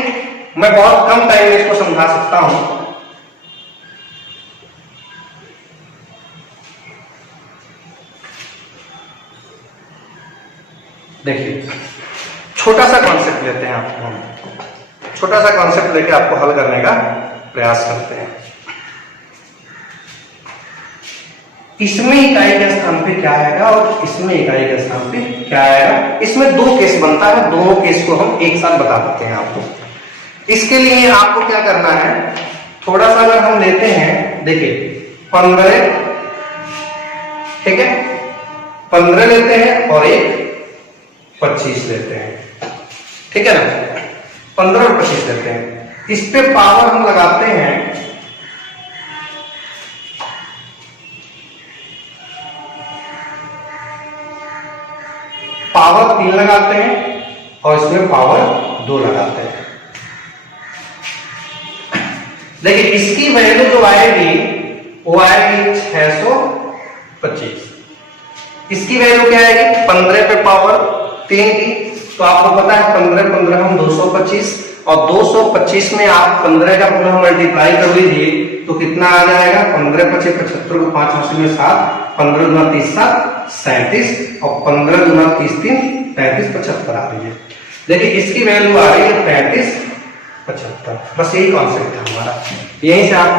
मैं बहुत कम टाइम में इसको समझा सकता हूं। देखिए छोटा सा कॉन्सेप्ट लेते हैं आपको, हम छोटा सा कॉन्सेप्ट लेके आपको हल करने का प्रयास करते हैं। इसमें इकाई के स्थान पे क्या आएगा और इसमें इकाई के स्थान पे क्या आएगा। इसमें 2 केस बनता है, दोनों केस को हम एक साथ बता देते हैं आपको। इसके लिए आपको क्या करना है, थोड़ा सा अगर हम लेते हैं, देखिए 15, ठीक है, 15 लेते हैं और एक 25 लेते हैं, ठीक है ना। 15 और 25 लेते हैं, इस पे पावर हम लगाते हैं पावर 3 लगाते हैं और इसमें पावर 2 लगाते हैं। देखिए इसकी वैल्यू जो आएगी वो आएगी 625, इसकी वैल्यू क्या आएगी 15 पे पावर 3 की, तो आपको पता है 15 15 हम 225, और 225 में आप 15 का पुनः मल्टीप्लाई कर लीजिए तो कितना आ जाएगा 15 × 25 75 को 5 हासिल में 7, 15 × 30 7 37, और 15 × 30 3 35 75 आ रही है। देखिए इसकी वैल्यू आ रही है 35 75। बस यही कॉन्सेप्ट है हमारा। यहीं से आप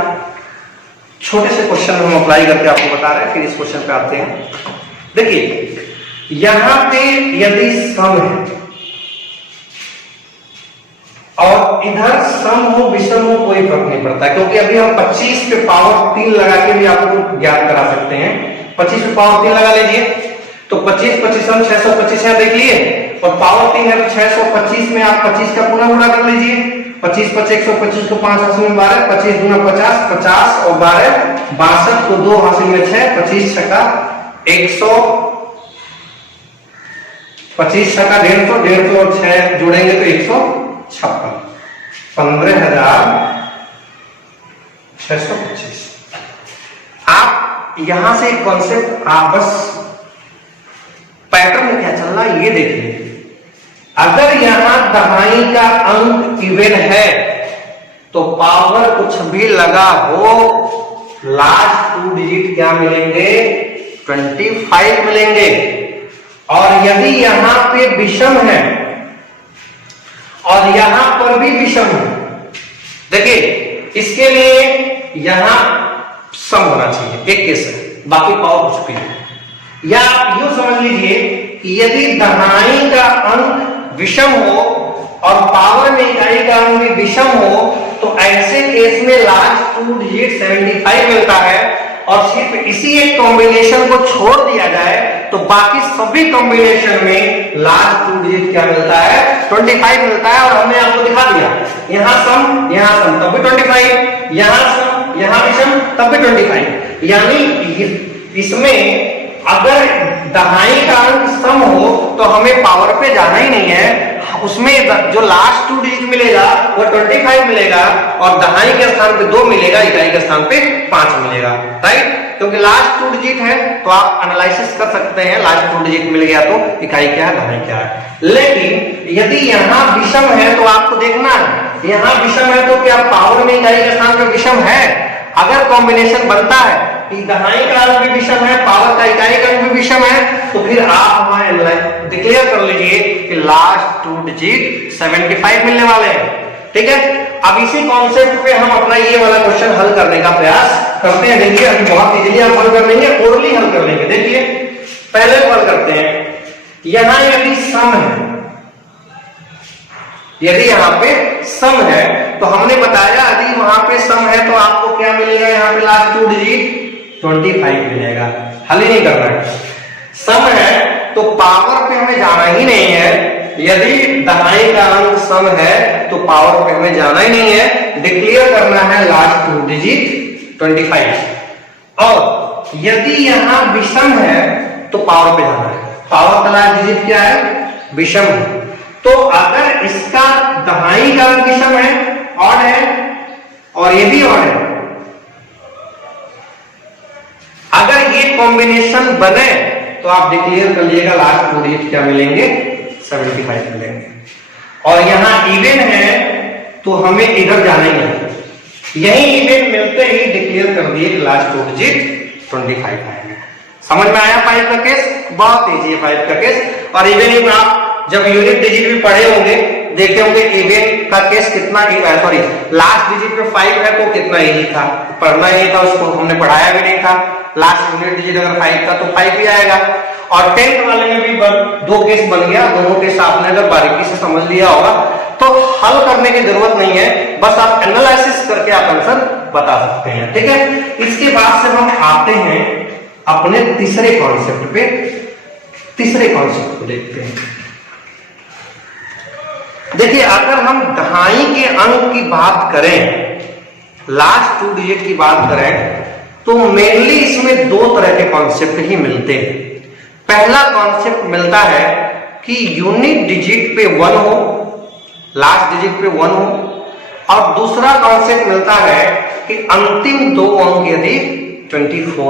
छोटे से क्वेश्चन हम अप्लाई करके आपको बता रहे हैं, फिर इस क्वेश्चन पे आते हैं। देखिए यहां पे यदि सम है और इधर सम हो विषम हो कोई फर्क नहीं पड़ता, क्योंकि अभी हम 25 पे पावर 3 लगा के भी आपको ज्ञात करा सकते हैं। 25 पे पावर 3 लगा लीजिए तो 25 25 हम 625 है, देख लिए, और पावर 3 है तो 625 में आप 25 का पुनः गुणा कर लीजिए। 25 25 125 को 5 हासिल में 12, 25 दूना 50, 50 और 12 62 को 2 हासिल में 6, 25 छक्का 100, 25 छक्का 150, 150 और 6 जोड़ेंगे तो 156, 15,625। आप यहां से कॉन्सेप्ट आप बस पैटर्न क्या चल रहा है ये देखिए। अगर यहां दहाई का अंक इवन है तो पावर कुछ भी लगा हो लास्ट 2 डिजिट क्या मिलेंगे 25 मिलेंगे। और यदि यहां पे विषम है और यहां पर भी विषम है, देखिए इसके लिए यहां सम होना चाहिए एक केस है, बाकी पावर कुछ भी नहीं। या आप यूं समझ लीजिए कि यदि दहाई का अंक विषम हो और पावर में इकाई का अंक भी विषम हो तो ऐसे केस में लास्ट 2 डिजिट 75 मिलता है, और सिर्फ इसी एक कॉम्बिनेशन को छोड़ दिया जाए तो बाकी सभी कॉम्बिनेशन में लास्ट 2 डिजिट क्या मिलता है 25 मिलता है। और हमने आपको दिखा दिया यहां सम तब भी 25, यहां सम यहां विषम तब भी 25। यानी इसमें अगर दहाई का अंक सम हो तो हमें पावर पे जाना ही नहीं है, उसमें जो लास्ट 2 डिजिट मिलेगा वो 25 मिलेगा और दहाई के स्थान पे 2 मिलेगा, इकाई के स्थान पे 5 मिलेगा, राइट। क्योंकि लास्ट 2 डिजिट है तो आप एनालिसिस कर सकते हैं, लास्ट 2 डिजिट मिल गया तो इकाई क्या है दहाई क्या है। लेकिन यदि यहां विषम है तो आपको देखना है यहां विषम है तो क्या पावर में इकाई के स्थान पे विषम है। अगर कॉम्बिनेशन बनता है कि दहाई का अंक भी विषम है, पावर का इकाई का अंक भी विषम है, तो फिर आप हमारे डिक्लेयर कर लीजिए कि लास्ट 2 डिजिट 75 मिलने वाले हैं, ठीक है। अब इसी कॉन्सेप्ट पे हम अपना ये वाला क्वेश्चन हल करने का प्रयास करते हैं। देखिए अभी बहुत इजीली हम हल कर लेंगे, ओरली हल कर लेंगे। देखिए पहले हल करते हैं, यहां यदि सम है, यदि यहां पे सम है तो हमने बताया यदि वहां पे सम है तो आपको क्या मिलेगा, यहां पे लास्ट 2 डिजिट 25 मिलेगा। हल ही नहीं करना है, सम है तो पावर पे हमें जाना ही नहीं है। यदि दहाई का अंक सम है तो पावर पे हमें जाना ही नहीं है, डिक्लेयर करना है लास्ट 2 डिजिट 25। और यदि यहां विषम है तो पावर पे जाना है, पावर का लास्ट डिजिट क्या है विषम है। तो अगर इसका दहाई का अंक विषम है, ऑड है, और ये भी ऑड है, अगर ये कॉम्बिनेशन बने तो आप डिक्लेयर कर लीजिएगा लास्ट 2 डिजिट क्या मिलेंगे 75 मिलेंगे। और यहां इवन है तो हमें इधर जाना ही नहीं, यही इवन मिलते ही डिक्लेयर कर दिए कि लास्ट 2 डिजिट 25 आएंगे। समझ में आया 5 का केस? बहुत इजी है 5 का केस। और इवन ही आप जब यूनिट डिजिट भी पढ़े होंगे देखे होंगे इवन का केस कितना सॉरी लास्ट डिजिट पे 5 है तो कितना इजी था, पढ़ना ही था, उसको हमने पढ़ाया भी नहीं था। लास्ट यूनिट डिजिट अगर 5 था तो 5 भी आएगा। और 10th वाले में भी 2 केस बन गया, दोनों केस आपने अगर बारीकी से समझ लिया होगा तो हल करने की जरूरत नहीं है, बस आप एनालिसिस करके आप आंसर बता सकते हैं, ठीक है। इसके बाद से हम आते हैं अपने तीसरे कॉन्सेप्ट पे, तीसरे कॉन्सेप्ट को देखते हैं। देखिए अगर हम दहाई के अंक की बात करें, लास्ट 2 डिजिट की बात करें तो मेनली इसमें 2 तरह के कॉन्सेप्ट ही मिलते हैं। पहला कॉन्सेप्ट मिलता है कि यूनिट डिजिट पे 1 हो, लास्ट डिजिट पे 1 हो, और दूसरा कॉन्सेप्ट मिलता है कि अंतिम 2 अंक यदि 24 हो।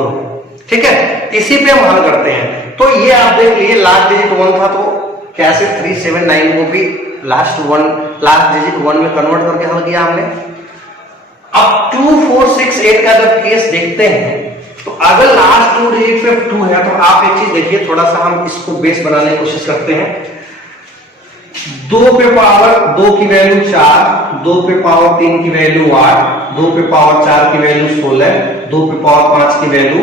ठीक है, इसी पे हम हल करते हैं। तो ये आप देख लीजिए, लास्ट डिजिट 1 था तो कैसे 379 को भी लास्ट डिजिट 1 में कन्वर्ट करके हल किया हमने। अब 2 4 6 8 का जब केस देखते हैं तो अगर लास्ट 2 डिजिट पे 2 है तो आप एक चीज देखिए, थोड़ा सा हम इसको बेस बनाने की कोशिश करते हैं। 2 पे पावर 2 की वैल्यू 4, 2 पे पावर 3 की वैल्यू 8, 2 पे पावर 4 की वैल्यू 16, 2 पे पावर 5 की वैल्यू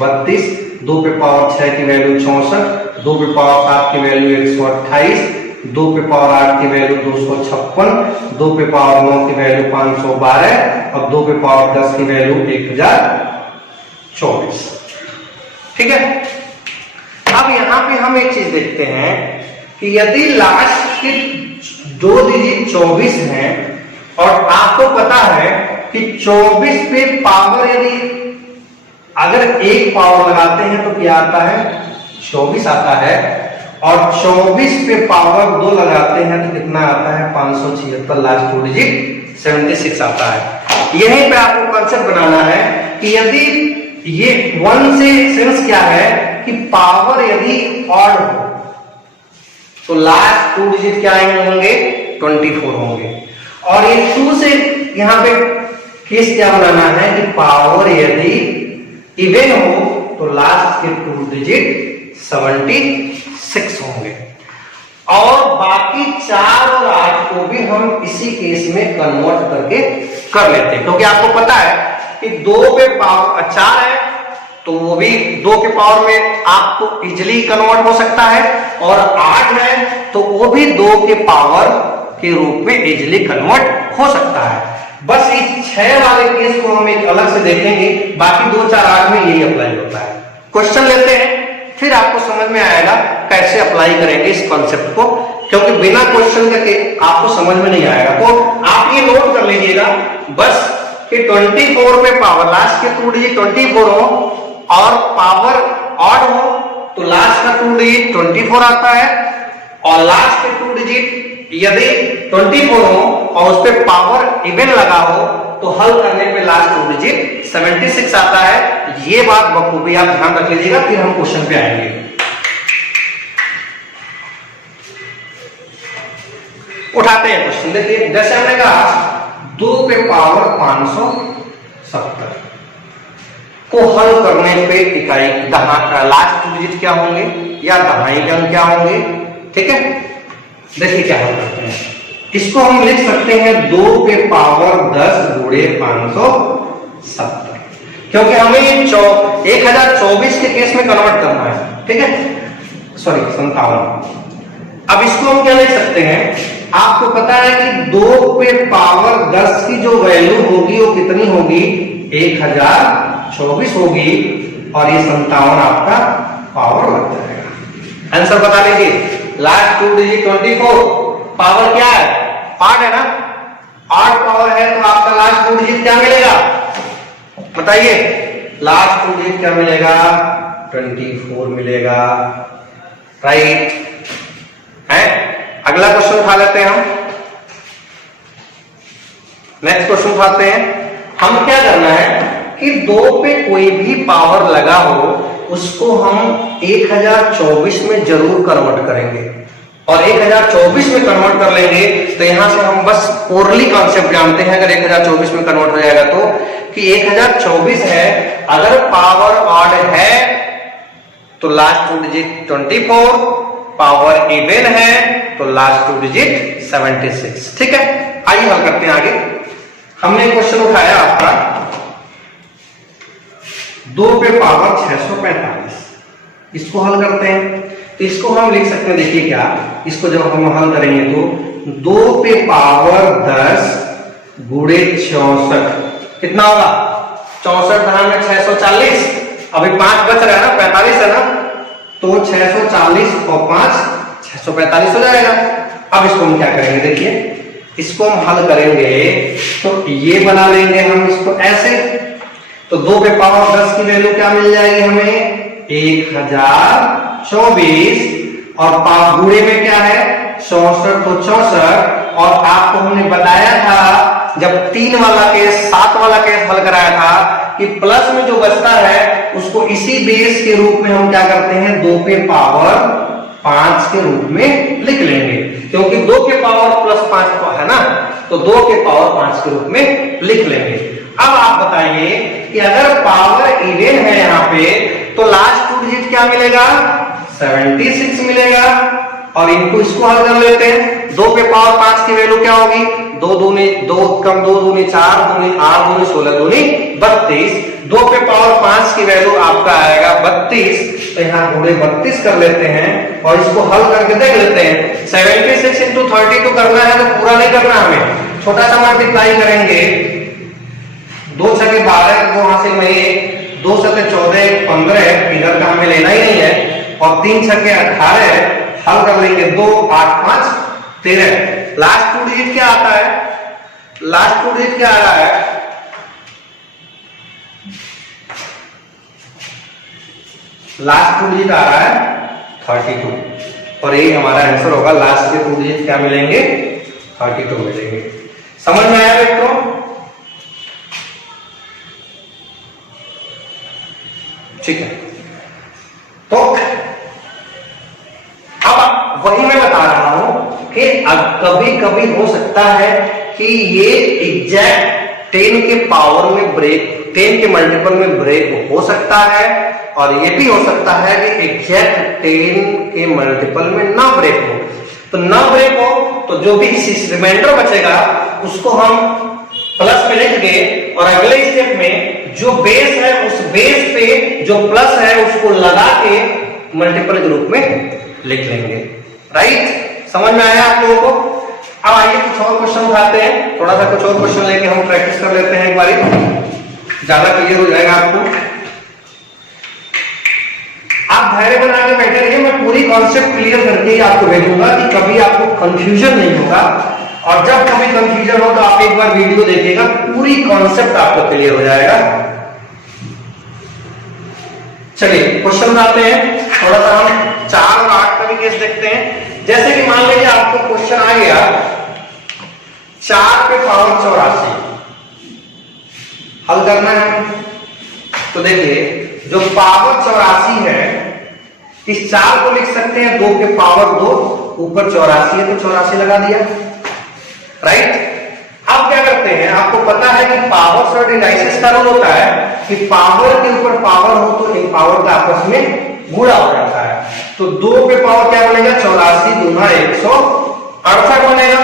32, 2 पे पावर 6 की वैल्यू 64, 2 पे पावर 7 की वैल्यू 128, 2 पे पावर 8 की वैल्यू 256, 2 पे पावर 9 की वैल्यू 512 और 2 पे पावर 10 की वैल्यू 1024। ठीक है, अब यहां पे हम एक चीज देखते हैं कि यदि लास्ट के 2 डिजिट 24 हैं और आपको पता है कि 24 पे पावर यदि अगर एक पावर लगाते हैं तो क्या आता है, 24 आता है, और 24 पे पावर 2 लगाते हैं तो कितना आता है, 576, लास्ट 2 डिजिट 76 आता है। यहीं पे आपको कॉन्सेप्ट बनाना है कि यदि ये 1 से सेंस क्या है कि पावर यदि ऑड हो तो लास्ट 2 डिजिट क्या होंगे, 24 होंगे, और ये 2 से यहां पे केस क्या बनाना है कि पावर यदि इवन हो तो लास्ट के 2 डिजिट 76 होंगे, और बाकी 4 और 8 को भी हम इसी केस में कन्वर्ट करके कर लेते हैं, क्योंकि आपको पता है कि 2 पे पावर 4 है तो वो भी 2 के पावर में आपको इजिली कन्वर्ट हो सकता है, और 8 है तो वो भी 2 के पावर के रूप में इजिली कन्वर्ट हो सकता है। बस इस 6 वाले केस को हम एक अलग से देखेंगे, बाकी 2 4 8 में यही अप्लाई होता है। क्वेश्चन लेते हैं, फिर आपको समझ में आएगा कैसे अप्लाई करेंगे इस कॉन्सेप्ट को, क्योंकि बिना क्वेश्चन के आपको समझ में नहीं आएगा। तो आप ये नोट कर लीजिएगा बस कि 24 पे पावर लास्ट के 2 डिजिट 24 हो और पावर ऑड हो तो लास्ट का 2 डिजिट 24 आता है, और लास्ट के 2 डिजिट यदि 24 हो और उस पे पावर इवन लगा हो तो हल करने पे लास्ट 2 डिजिट 76 आता है। ये बात बखूबी आप ध्यान रख लीजिएगा, फिर हम क्वेश्चन पे आएंगे। उठाते हैं क्वेश्चन, देखिए जैसे हमने कहा 2 पे पावर 570 को हल करने पे इकाई लास्ट 2 डिजिट क्या होंगे या दहाई के अंक क्या होंगे। ठीक है, देखिए क्या हल करते हैं, इसको हम लिख सकते हैं 2 पे पावर 10 गुणे 570, क्योंकि हमें 1024 के केस में कन्वर्ट करना है। ठीक है, सॉरी 57। अब इसको हम क्या लिख सकते हैं, आपको पता है कि 2 पे पावर 10 की जो वैल्यू होगी वो कितनी होगी, 1024 होगी, और ये 57 आपका पावर लग जाएगा। आंसर बता लीजिए, लास्ट 2 डिजिट 24, पावर क्या है, 8 है ना, 8 पावर है तो आपका लास्ट 2 डिजिट क्या मिलेगा, बताइए, लास्ट 2 डिजिट क्या मिलेगा, 24 मिलेगा, राइट है। अगला क्वेश्चन उठा लेते हैं हम, नेक्स्ट क्वेश्चन उठाते हैं। हम क्या करना है कि 2 पे कोई भी पावर लगा हो उसको हम 1024 में जरूर कन्वर्ट करेंगे, और 1024 में कन्वर्ट कर लेंगे तो यहां से हम बस ओरली कॉन्सेप्ट जानते हैं, अगर 1024 में कन्वर्ट हो जाएगा तो कि 1024 है, अगर पावर ऑड है तो लास्ट 2 डिजिट 24, पावर इवन है तो लास्ट 2 डिजिट 76। ठीक है, आइए हल करते हैं आगे। हमने क्वेश्चन उठाया आपका 2 पे पावर 645, इसको हल करते हैं तो इसको हम लिख सकते हैं, देखिए क्या, इसको जब हम हल करेंगे तो 2 पे पावर 10 गुणे 64 कितना होगा, 64 धरा में 640, अभी 5 बच रहा है ना, 45 है ना, तो 640 और 5 645 हो जाएगा। अब इसको हम क्या करेंगे, देखिए इसको हम हल करेंगे तो ये बना लेंगे हम इसको ऐसे, तो 2 पे पावर 10 की वैल्यू क्या मिल जाएगी हमें, 1024, और पावर गुणे में क्या है 64 तो 64, और आपको हमने बताया था जब 3 वाला केस 7 वाला केस हल कराया था कि प्लस में जो बचता है उसको इसी बेस के रूप में हम क्या करते हैं 2 के पावर 5 के रूप में लिख लेंगे, क्योंकि 2 के पावर प्लस 5 है ना, तो 2 के पावर 5 के रूप में लिख लेंगे। अब आप बताइए कि अगर पावर इवन है यहाँ पे तो लास्ट 2 डिजिट क्या मिलेगा 76 मिलेगा, और इनको इसको हल कर लेते हैं। 2 के पावर 5 की वैल्यू क्या होगी 2 दूनी 2 कम 2 दूनी 4 दूनी 8 दूनी 16 दूनी 32। 2 के पावर 5 की वैल्यू आपका आएगा 32, तो यहाँ गुणे 32 कर लेते हैं और इसको हल करके देख लेते हैं। 76 इंटू 32 करना है तो पूरा नहीं करना, हमें छोटा सा मल्टीप्लाई करेंगे। 2 छके 12 को हासिल में 1, 2 सते 14 15 इधर का हमें लेना ही नहीं है, और 3 छके 18 हल कर लेंगे 2 8 5 13। लास्ट 2 डिजिट क्या आता है, लास्ट 2 डिजिट क्या आ रहा है लास्ट 2 डिजिट आ रहा है 32, और ये हमारा आंसर होगा। लास्ट के 2 डिजिट क्या मिलेंगे 32 मिलेंगे। समझ में आया बच्चों? ठीक है, तो अब वही मैं बता रहा हूं कि अब कभी कभी हो सकता है कि ये एग्जैक्ट 10 के पावर में ब्रेक 10 के मल्टीपल में ब्रेक हो सकता है, और ये भी हो सकता है कि एग्जैक्ट 10 के मल्टीपल में ना ब्रेक हो। तो ना ब्रेक हो तो जो भी रिमाइंडर बचेगा उसको हम प्लस में लिख गए, और अगले स्टेप में जो बेस है उस बेस पे जो प्लस है उसको लगा के मल्टीपल के रूप में लिख लेंगे। राइट, समझ में आया आप लोगों को? अब आइए कुछ और क्वेश्चन उठाते हैं, थोड़ा सा कुछ और क्वेश्चन लेके हम प्रैक्टिस कर लेते हैं एक बारी, ज्यादा क्लियर हो जाएगा आपको। आप धैर्य बना के बैठे रहिए, मैं पूरी कॉन्सेप्ट क्लियर करके ही आपको भेजूंगा कि कभी आपको कंफ्यूजन नहीं होगा, और जब कभी कंफ्यूजन हो तो आप एक बार वीडियो देखिएगा, पूरी कॉन्सेप्ट आपको क्लियर हो जाएगा। चलिए क्वेश्चन आते हैं, थोड़ा सा हम 4 और 8 का भी केस देखते हैं। जैसे कि मान लीजिए आपको क्वेश्चन आ गया 4 पे पावर 84 हल करना है, तो देखिए जो पावर 84 है इस 4 को लिख सकते हैं 2 के पावर 2, ऊपर 84 है तो 84 लगा दिया। राइट, अब क्या करते हैं, आपको पता है कि पावर सॉर्ट इंडाइसिस का रूल होता है कि पावर के ऊपर पावर हो तो इन पावर का आपस में गुणा हो जाता है। तो 2 पे पावर क्या बनेगा 84 दूना 168 बनेगा।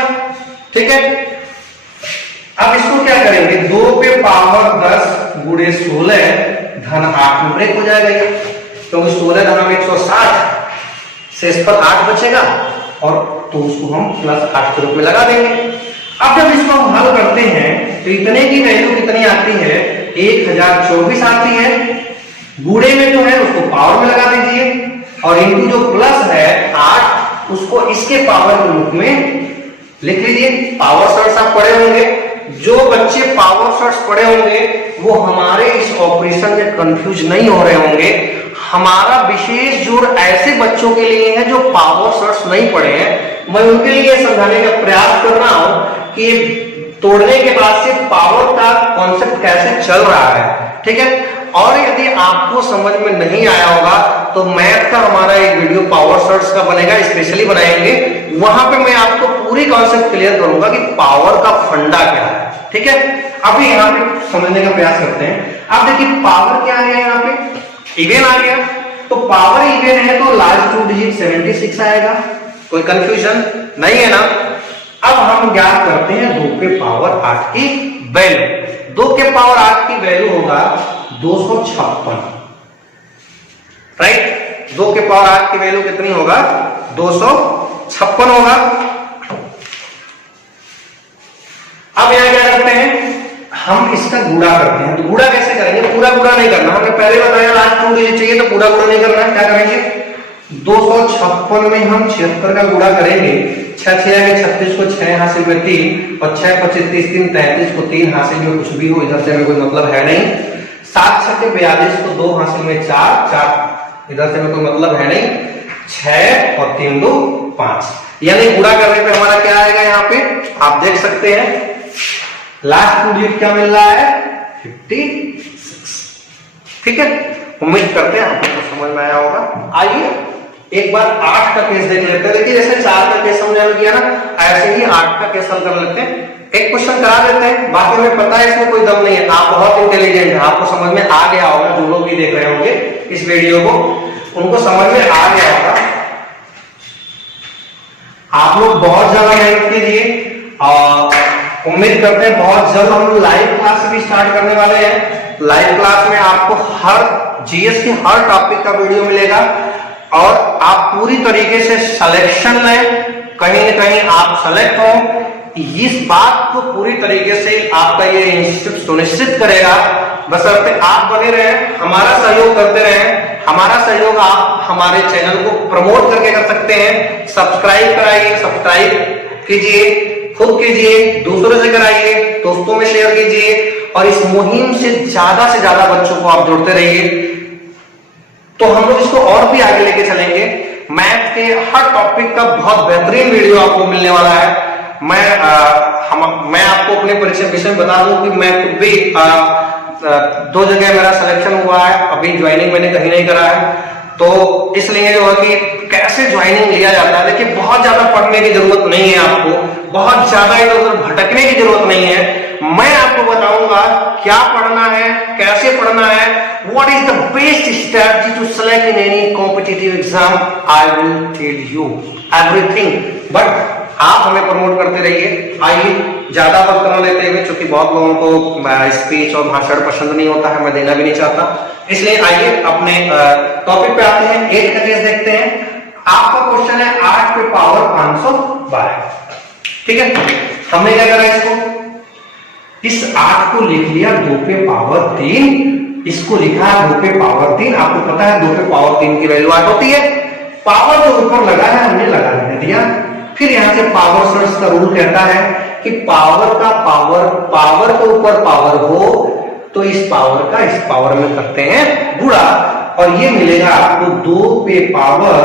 ठीक है, अब इसको क्या करेंगे 2 पे पावर 10 गुणे 16 धन 8 में ब्रेक हो जाएगा ये, क्योंकि 16 धन 160 से इस पर 8 बचेगा, और तो उसको हम प्लस 8 के रूप में लगा देंगे। अब जब इसको हम हल करते हैं तो इतने की वैल्यू कितनी आती है 1024 आती है, गुणे में जो है उसको पावर में लगा दीजिए, और इनटू जो प्लस है 8 उसको इसके पावर के रूप में लिख लीजिए। पावर शॉर्ट्स आप पढ़े होंगे, जो बच्चे पावर शॉर्ट्स पढ़े होंगे वो हमारे इस ऑपरेशन में कंफ्यूज नहीं हो रहे होंगे। हमारा विशेष जोर ऐसे बच्चों के लिए है जो पावर शॉर्ट्स नहीं पढ़े हैं, मैं उनके लिए समझाने का प्रयास कर रहा हूं कि तोड़ने के बाद से पावर का कॉन्सेप्ट कैसे चल रहा है। ठीक है, और यदि आपको समझ में नहीं आया होगा तो मैथ का हमारा एक वीडियो पावर शॉर्ट्स का बनेगा, स्पेशली बनाएंगे, वहां पे मैं आपको पूरी कॉन्सेप्ट क्लियर करूंगा कि पावर का फंडा क्या है। ठीक है, अभी यहाँ पे समझने का प्रयास करते हैं। अब देखिए पावर क्या आ गया, यहाँ पे इवन आ गया, तो पावर इवन है तो लास्ट 2 डिजिट 76 आएगा, कोई कंफ्यूजन नहीं है ना। अब हम ज्ञात करते हैं 2 के पावर 8 की वैल्यू। 2 के पावर 8 की वैल्यू होगा 256। राइट, 2 के पावर 8 की वैल्यू कितनी होगा 256 होगा। अब यहां क्या करते हैं, हम इसका गुणा करते हैं। तो गुणा कैसे करेंगे, पूरा गुणा नहीं करना, हमने पहले बताया लास्ट 2 डिजिट चाहिए तो पूरा गुणा नहीं करना है। क्या करेंगे 256 में हम 76 का गुणा करेंगे, 6 6 के 36 को 6 हासिल में 3, और 6 25 30 3 33 को 3 हासिल में कुछ भी हो इधर से हमें कोई मतलब है नहीं। 7 6 के 42 को 2 हासिल में 4 4 इधर से हमें कोई मतलब है नहीं। 6 और 3 2 5, यानी गुणा करने पे हमारा क्या आएगा, यहाँ पे आप देख सकते हैं लास्ट 2 डिजिट क्या मिल रहा है 56। ठीक है, उम्मीद करते हैं आपको समझ में आया होगा। आइए एक बार 8 का केस देख लेते हैं। देखिए जैसे 4 का केस समझ में किया ना, ऐसे ही 8 का केस हल कर लेते हैं। एक क्वेश्चन करा देते हैं, बाकी में पता है इसमें कोई दम नहीं है, आप बहुत इंटेलिजेंट हैं, आपको समझ में आ गया होगा। जो लोग भी देख रहे होंगे इस वीडियो को, उनको समझ में आ गया होगा। आप लोग बहुत ज्यादा मेहनत कीजिए और उम्मीद करते हैं बहुत जल्द हम लाइव क्लास भी स्टार्ट करने वाले हैं। लाइव क्लास में आपको हर जीएस के हर टॉपिक का वीडियो मिलेगा और आप पूरी तरीके से सिलेक्शन लें, कहीं ना कहीं आप सेलेक्ट हो। इस बात को पूरी तरीके से आपका ये इंस्टीट्यूट सुनिश्चित करेगा, बशर्ते आप बने रहें, हमारा सहयोग करते रहें। हमारा सहयोग आप हमारे चैनल को प्रमोट करके कर सकते हैं। सब्सक्राइब कराइए, सब्सक्राइब कीजिए, खुद कीजिए, दूसरों से कराइए, दोस्तों में शेयर कीजिए और इस मुहिम से ज्यादा बच्चों को आप जोड़ते रहिए, तो हम लोग इसको और भी आगे लेके चलेंगे। मैथ के हर टॉपिक का बहुत बेहतरीन वीडियो आपको मिलने वाला है। मैं आपको अपने परिचय विषय में बता दूं कि मैं खुद भी 2 जगह मेरा सिलेक्शन हुआ है, अभी ज्वाइनिंग मैंने कहीं नहीं करा है, तो इसलिए जो है कि कैसे ज्वाइनिंग लिया जाता है। देखिए बहुत ज्यादा पढ़ने की जरूरत नहीं है, आपको बहुत ज्यादा इधर उधर भटकने की जरूरत नहीं है। मैं आपको बताऊंगा क्या पढ़ना है, कैसे पढ़ना है, what is the best strategy to select in any competitive exam. I will tell you everything, but आप हमें प्रमोट करते रहिए। आइए ज्यादा वक्त न लेते हुए, क्योंकि बहुत लोगों को स्पीच और भाषण पसंद नहीं होता है, मैं देना भी नहीं चाहता, इसलिए आइए अपने टॉपिक पे आते हैं। 8 का केस देखते हैं। आपका क्वेश्चन है 8 पे पावर 512। ठीक है, हमने क्या करा, इस 8 को लिख लिया 2 पे पावर 3, इसको लिखा 2 पे पावर 3। आपको पता है 2 पे पावर 3 की वैल्यू 8 होती है। पावर जो ऊपर लगा है हमने लगा देने दिया। फिर यहां से पावर सर्च का रूल कहता है कि पावर का पावर के ऊपर पावर हो तो इस पावर का इस पावर में करते हैं गुणा, और ये मिलेगा आपको 2 पे पावर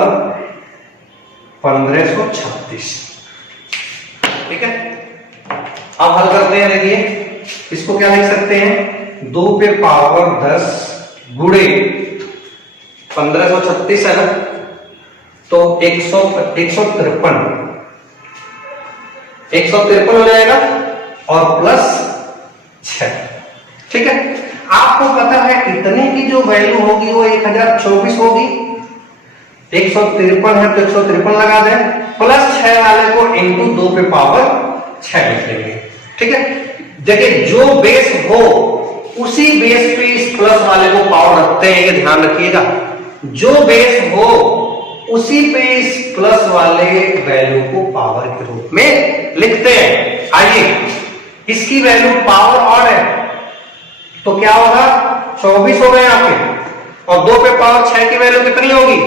1536। ठीक है, अब हल करते हैं। देखिए इसको क्या लिख सकते हैं, 2 पे पावर 10 गुणे 1536 है ना, तो 153 हो जाएगा और प्लस 6। ठीक है, आपको पता है इतने की जो वैल्यू होगी वो 1024 होगी। 153 है तो 153 लगा दें, प्लस 6 वाले को इंटू 2 पे पावर 6 लिख लेंगे। ठीक है, देखिए जो बेस हो उसी बेस पे इस प्लस वाले को पावर रखते हैं, ये ध्यान रखिएगा। जो बेस हो उसी पे इस प्लस वाले वैल्यू को पावर के रूप में लिखते हैं। आइए इसकी वैल्यू पावर ऑड है तो क्या होगा, 24 हो गए आपके, और 2 पे पावर 6 की वैल्यू कितनी होगी,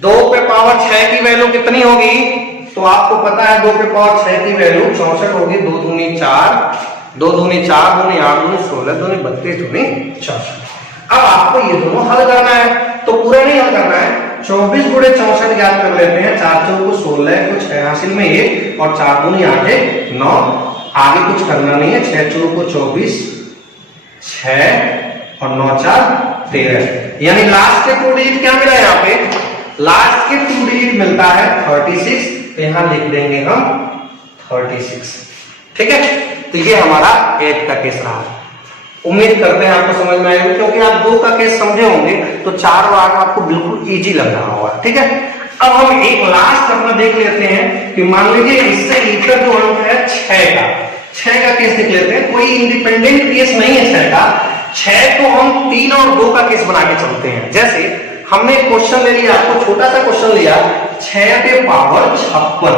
2 पे पावर 6 की वैल्यू कितनी होगी, तो आपको पता है 2 पे पावर 6 की वैल्यू 64 होगी। 2 दूनी 4, 2 दूनी 4, 2 दूनी 8, 2 दूनी 16, 2 दूनी 32, 2 दूनी 64। अब आपको ये दोनों हल करना है, तो पूरा नहीं हल करना है, 24 गुणे 64 याद कर लेते हैं। 4 चौको 16, कुछ है हासिल में 1, और 4 दूनी 8, 9, आगे कुछ करना नहीं है। 6 चौको 24, 6 और 9 4 13, यानी लास्ट के 2 डिजिट क्या मिला यहाँ पे, लास्ट के 2 डिजिट मिलता है 36, तो यहां लिख देंगे हम 36। ठीक है, तो ये हमारा 8 का केस रहा। उम्मीद करते हैं आपको समझ में आएगा, क्योंकि आप 2 का केस समझे होंगे तो 4 और 8 आपको बिल्कुल इजी लग रहा होगा। ठीक है, अब हम एक लास्ट अपना देख लेते हैं कि मान लीजिए इससे इतर जो अंक है 6 का केस देख लेते हैं। कोई इंडिपेंडेंट केस नहीं है 6 का। 6 को हम 3 और 2 का केस बना के चलते हैं। जैसे हमने क्वेश्चन ले लिया, आपको छोटा सा क्वेश्चन लिया 6 पे पावर 56।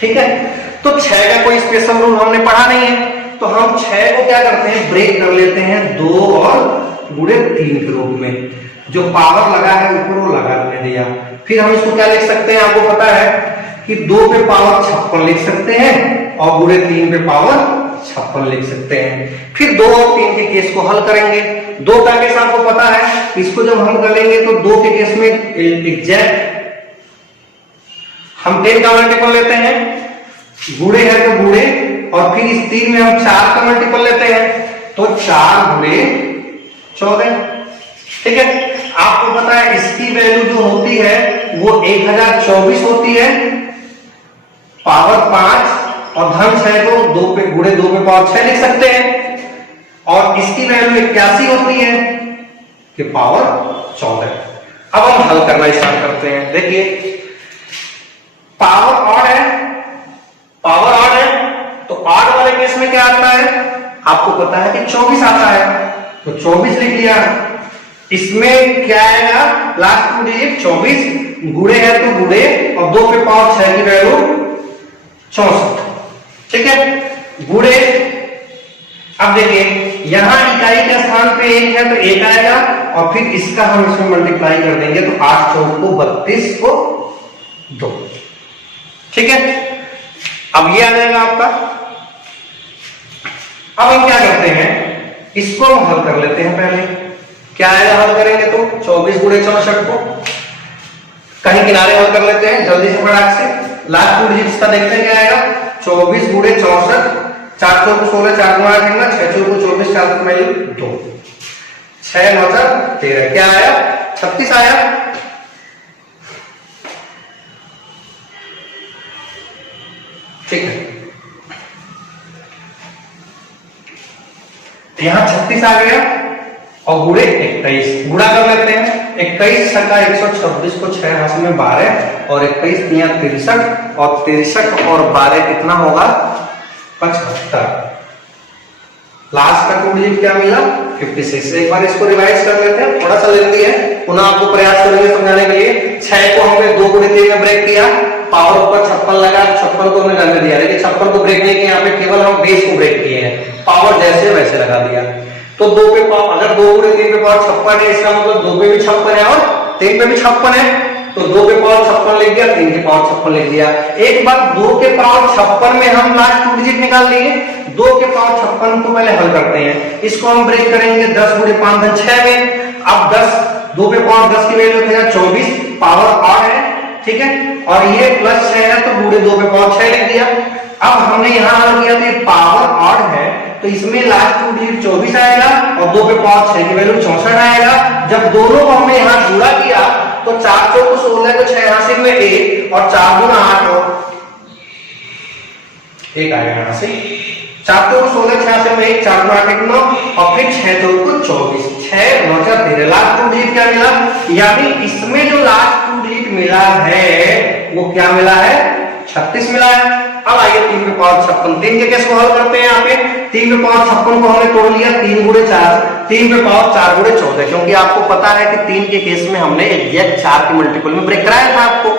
ठीक है, तो 6 का कोई स्पेशल रूल हमने पढ़ा नहीं है, तो हम 6 को क्या करते हैं, ब्रेक कर लेते हैं 2 और गुणे 3 के रूप में। जो पावर लगा है ऊपर वो लगा देने दिया। फिर हम इसको क्या लिख सकते हैं, आपको पता है कि 2 पे पावर 56 लिख सकते हैं और गुणे 3 पे पावर 56 लिख सकते हैं। फिर 2 और 3 के केस को हल करेंगे। 2 का केस आपको पता है, इसको जब हम करेंगे तो 2 के केस में एग्जैक्ट हम 10 का मल्टीपल लेते हैं, गुणे है तो गुणे और फिर इस 3 में हम 4 का मल्टीपल लेते हैं तो 4 गुणे 14। ठीक है, आपको पता है इसकी वैल्यू जो होती है वो 1024 होती है, पावर 5 और धन 6 को 2 पे गुणे 2 पे पावर 6 लिख सकते हैं, और इसकी वैल्यू 81 होती है कि पावर 14। अब हम हल करना स्टार्ट करते हैं। देखिए पावर ऑड है, पावर ऑड है तो ऑड वाले केस में क्या आता है, आपको पता है कि 24 आता है, तो 24 लिख लिया। इसमें क्या आएगा, लास्ट टू डिजिट 24, गुणे है तो गुणे और 2 पे पावर 6 की वैल्यू 64। ठीक है, गुणे। अब देखिए यहां इकाई के स्थान पे 1 है तो 1 आएगा, और फिर इसका हम इसमें मल्टीप्लाई कर देंगे तो 8 चौक को 32 को 2। ठीक है, अब ये आ जाएगा आपका। अब हम क्या करते हैं, इसको हम हल कर लेते हैं। पहले क्या आएगा, हल करेंगे तो 24 गुणे 64 को कहीं किनारे हल कर लेते हैं जल्दी से फटाक से। लास्ट टू डिजिट इसका देखते हैं क्या आएगा, 24 गुणे 64, 4 चौक 16, 4 गुणा 8, 6 चौक 24, 4 में 2, 6 9 13, क्या आया 36 आया। ठीक है, यहां 36 आ गया और गुणे 21 गुणा कर लेते हैं। 21 छक्का 126 को 6 हाथ में 12 और 21 तिया 63 और 63 और 12 कितना होगा 75। लास्ट का टू डिजिट क्या मिला 56। एक बार इसको रिवाइज कर लेते हैं, थोड़ा सा लेंदी है, पुनः आपको प्रयास करेंगे समझाने के लिए। 6 को हमने 2 गुणे 3 में ब्रेक किया, पावर ऊपर 56 लगा, 56 को हमने जाने दिया, लेकिन 56 को ब्रेक नहीं किया, यहाँ पे केवल हम बेस को ब्रेक किए हैं, पावर जैसे वैसे लगा दिया। तो 2 पे पावर, अगर 2 गुणे 3 पे पावर 56 है, इसका मतलब 2 पे भी 56 है और 3 पे भी 56 है, तो 2 पे पावर 56 लिख दिया, 3 के पावर 56 लिख दिया। एक बार 2 के पावर 56 में हम लास्ट टू डिजिट निकाल लिए, 2 के पावर 56 को पहले हल करते हैं। इसको हम ब्रेक करेंगे 10 गुणे 5 धन 6 में। अब 10 2 पे पावर 10 की वैल्यू है 24, पावर ऑड है, ठीक है, और ये प्लस 6 है तो गुणे 2 पे पावर 6 लिख दिया। अब हमने यहां हल किया तो पावर ऑड है तो इसमें लास्ट टू डिजिट 24 आएगा और 2 पे पावर 6 की वैल्यू 64 आएगा। जब दोनों को हमने यहां जुड़ा किया तो 4 चौक 16 को 6 हासिल में 1 और 4 गुना 8 हो 1 आएगा यहां से। 4 चौक 16 6 हासिल में 1 4 गुना 8 9 और फिर 6 चौक को 24 6 9 13। लास्ट टू डिजिट क्या मिला, यानी इसमें जो लास्ट टू डिजिट मिला है वो क्या मिला है 36 मिला है। अब आइए 3 पे पावर 56, 3 के केस को हल करते हैं। यहाँ पे 3 पे पावर 56 को हमने तोड़ लिया 3 गुणे 4, 3 पे पावर 4 गुणे 14, क्योंकि आपको पता है कि 3 के केस में हमने एग्जैक्ट 4 के मल्टीपल में ब्रेक कराया था आपको।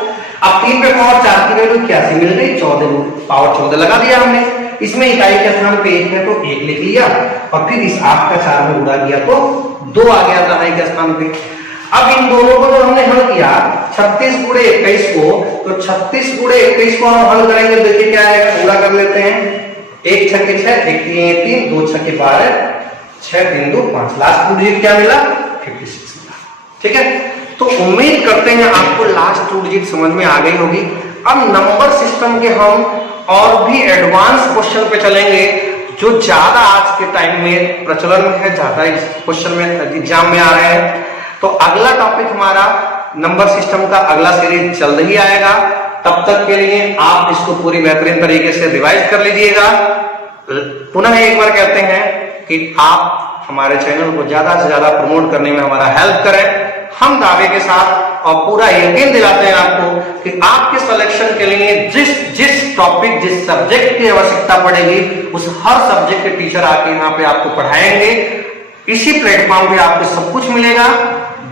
अब 3 पे पावर 4 की वैल्यू 81 मिल गई, 14 पावर 14 लगा दिया हमने। इसमें इकाई के स्थान पे 1 है तो 1 लिख लिया और फिर इस 8 का 4 में उड़ा दिया तो 2 आ गया दहाई के स्थान पे। अब इन दोनों को जो हमने हल किया 36 गुणे 21 को, तो 36 गुणे 21 को हम हल करेंगे, देखिए क्या आएगा, पूरा कर लेते हैं। 1 छक्के 6, 1 3 2 छक्के 12 6 3 2 5, लास्ट टू डिजिट क्या मिला 56 मिला। ठीक है, तो उम्मीद करते हैं आपको लास्ट टू डिजिट समझ में आ गई होगी। अब नंबर सिस्टम के हम और भी एडवांस क्वेश्चन पे चलेंगे जो ज्यादा आज के टाइम में प्रचलन में है, ज्यादा क्वेश्चन में एग्जाम में आ रहे हैं। तो अगला टॉपिक हमारा नंबर सिस्टम का अगला सीरीज जल्द ही आएगा। तब तक के लिए आप इसको पूरी बेहतरीन तरीके से रिवाइज कर लीजिएगा। पुनः एक बार कहते हैं कि आप हमारे चैनल को ज्यादा से ज्यादा प्रमोट करने में हमारा हेल्प करें। हम दावे के साथ और पूरा यकीन दिलाते हैं आपको कि आपके सिलेक्शन के लिए जिस टॉपिक जिस सब्जेक्ट की आवश्यकता पड़ेगी उस हर सब्जेक्ट के टीचर आके यहाँ पे आपको पढ़ाएंगे। इसी प्लेटफॉर्म पे आपको सब कुछ मिलेगा,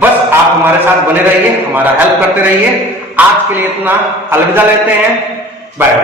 बस आप हमारे साथ बने रहिए, हमारा हेल्प करते रहिए। आज के लिए इतना, अलविदा लेते हैं, बाय।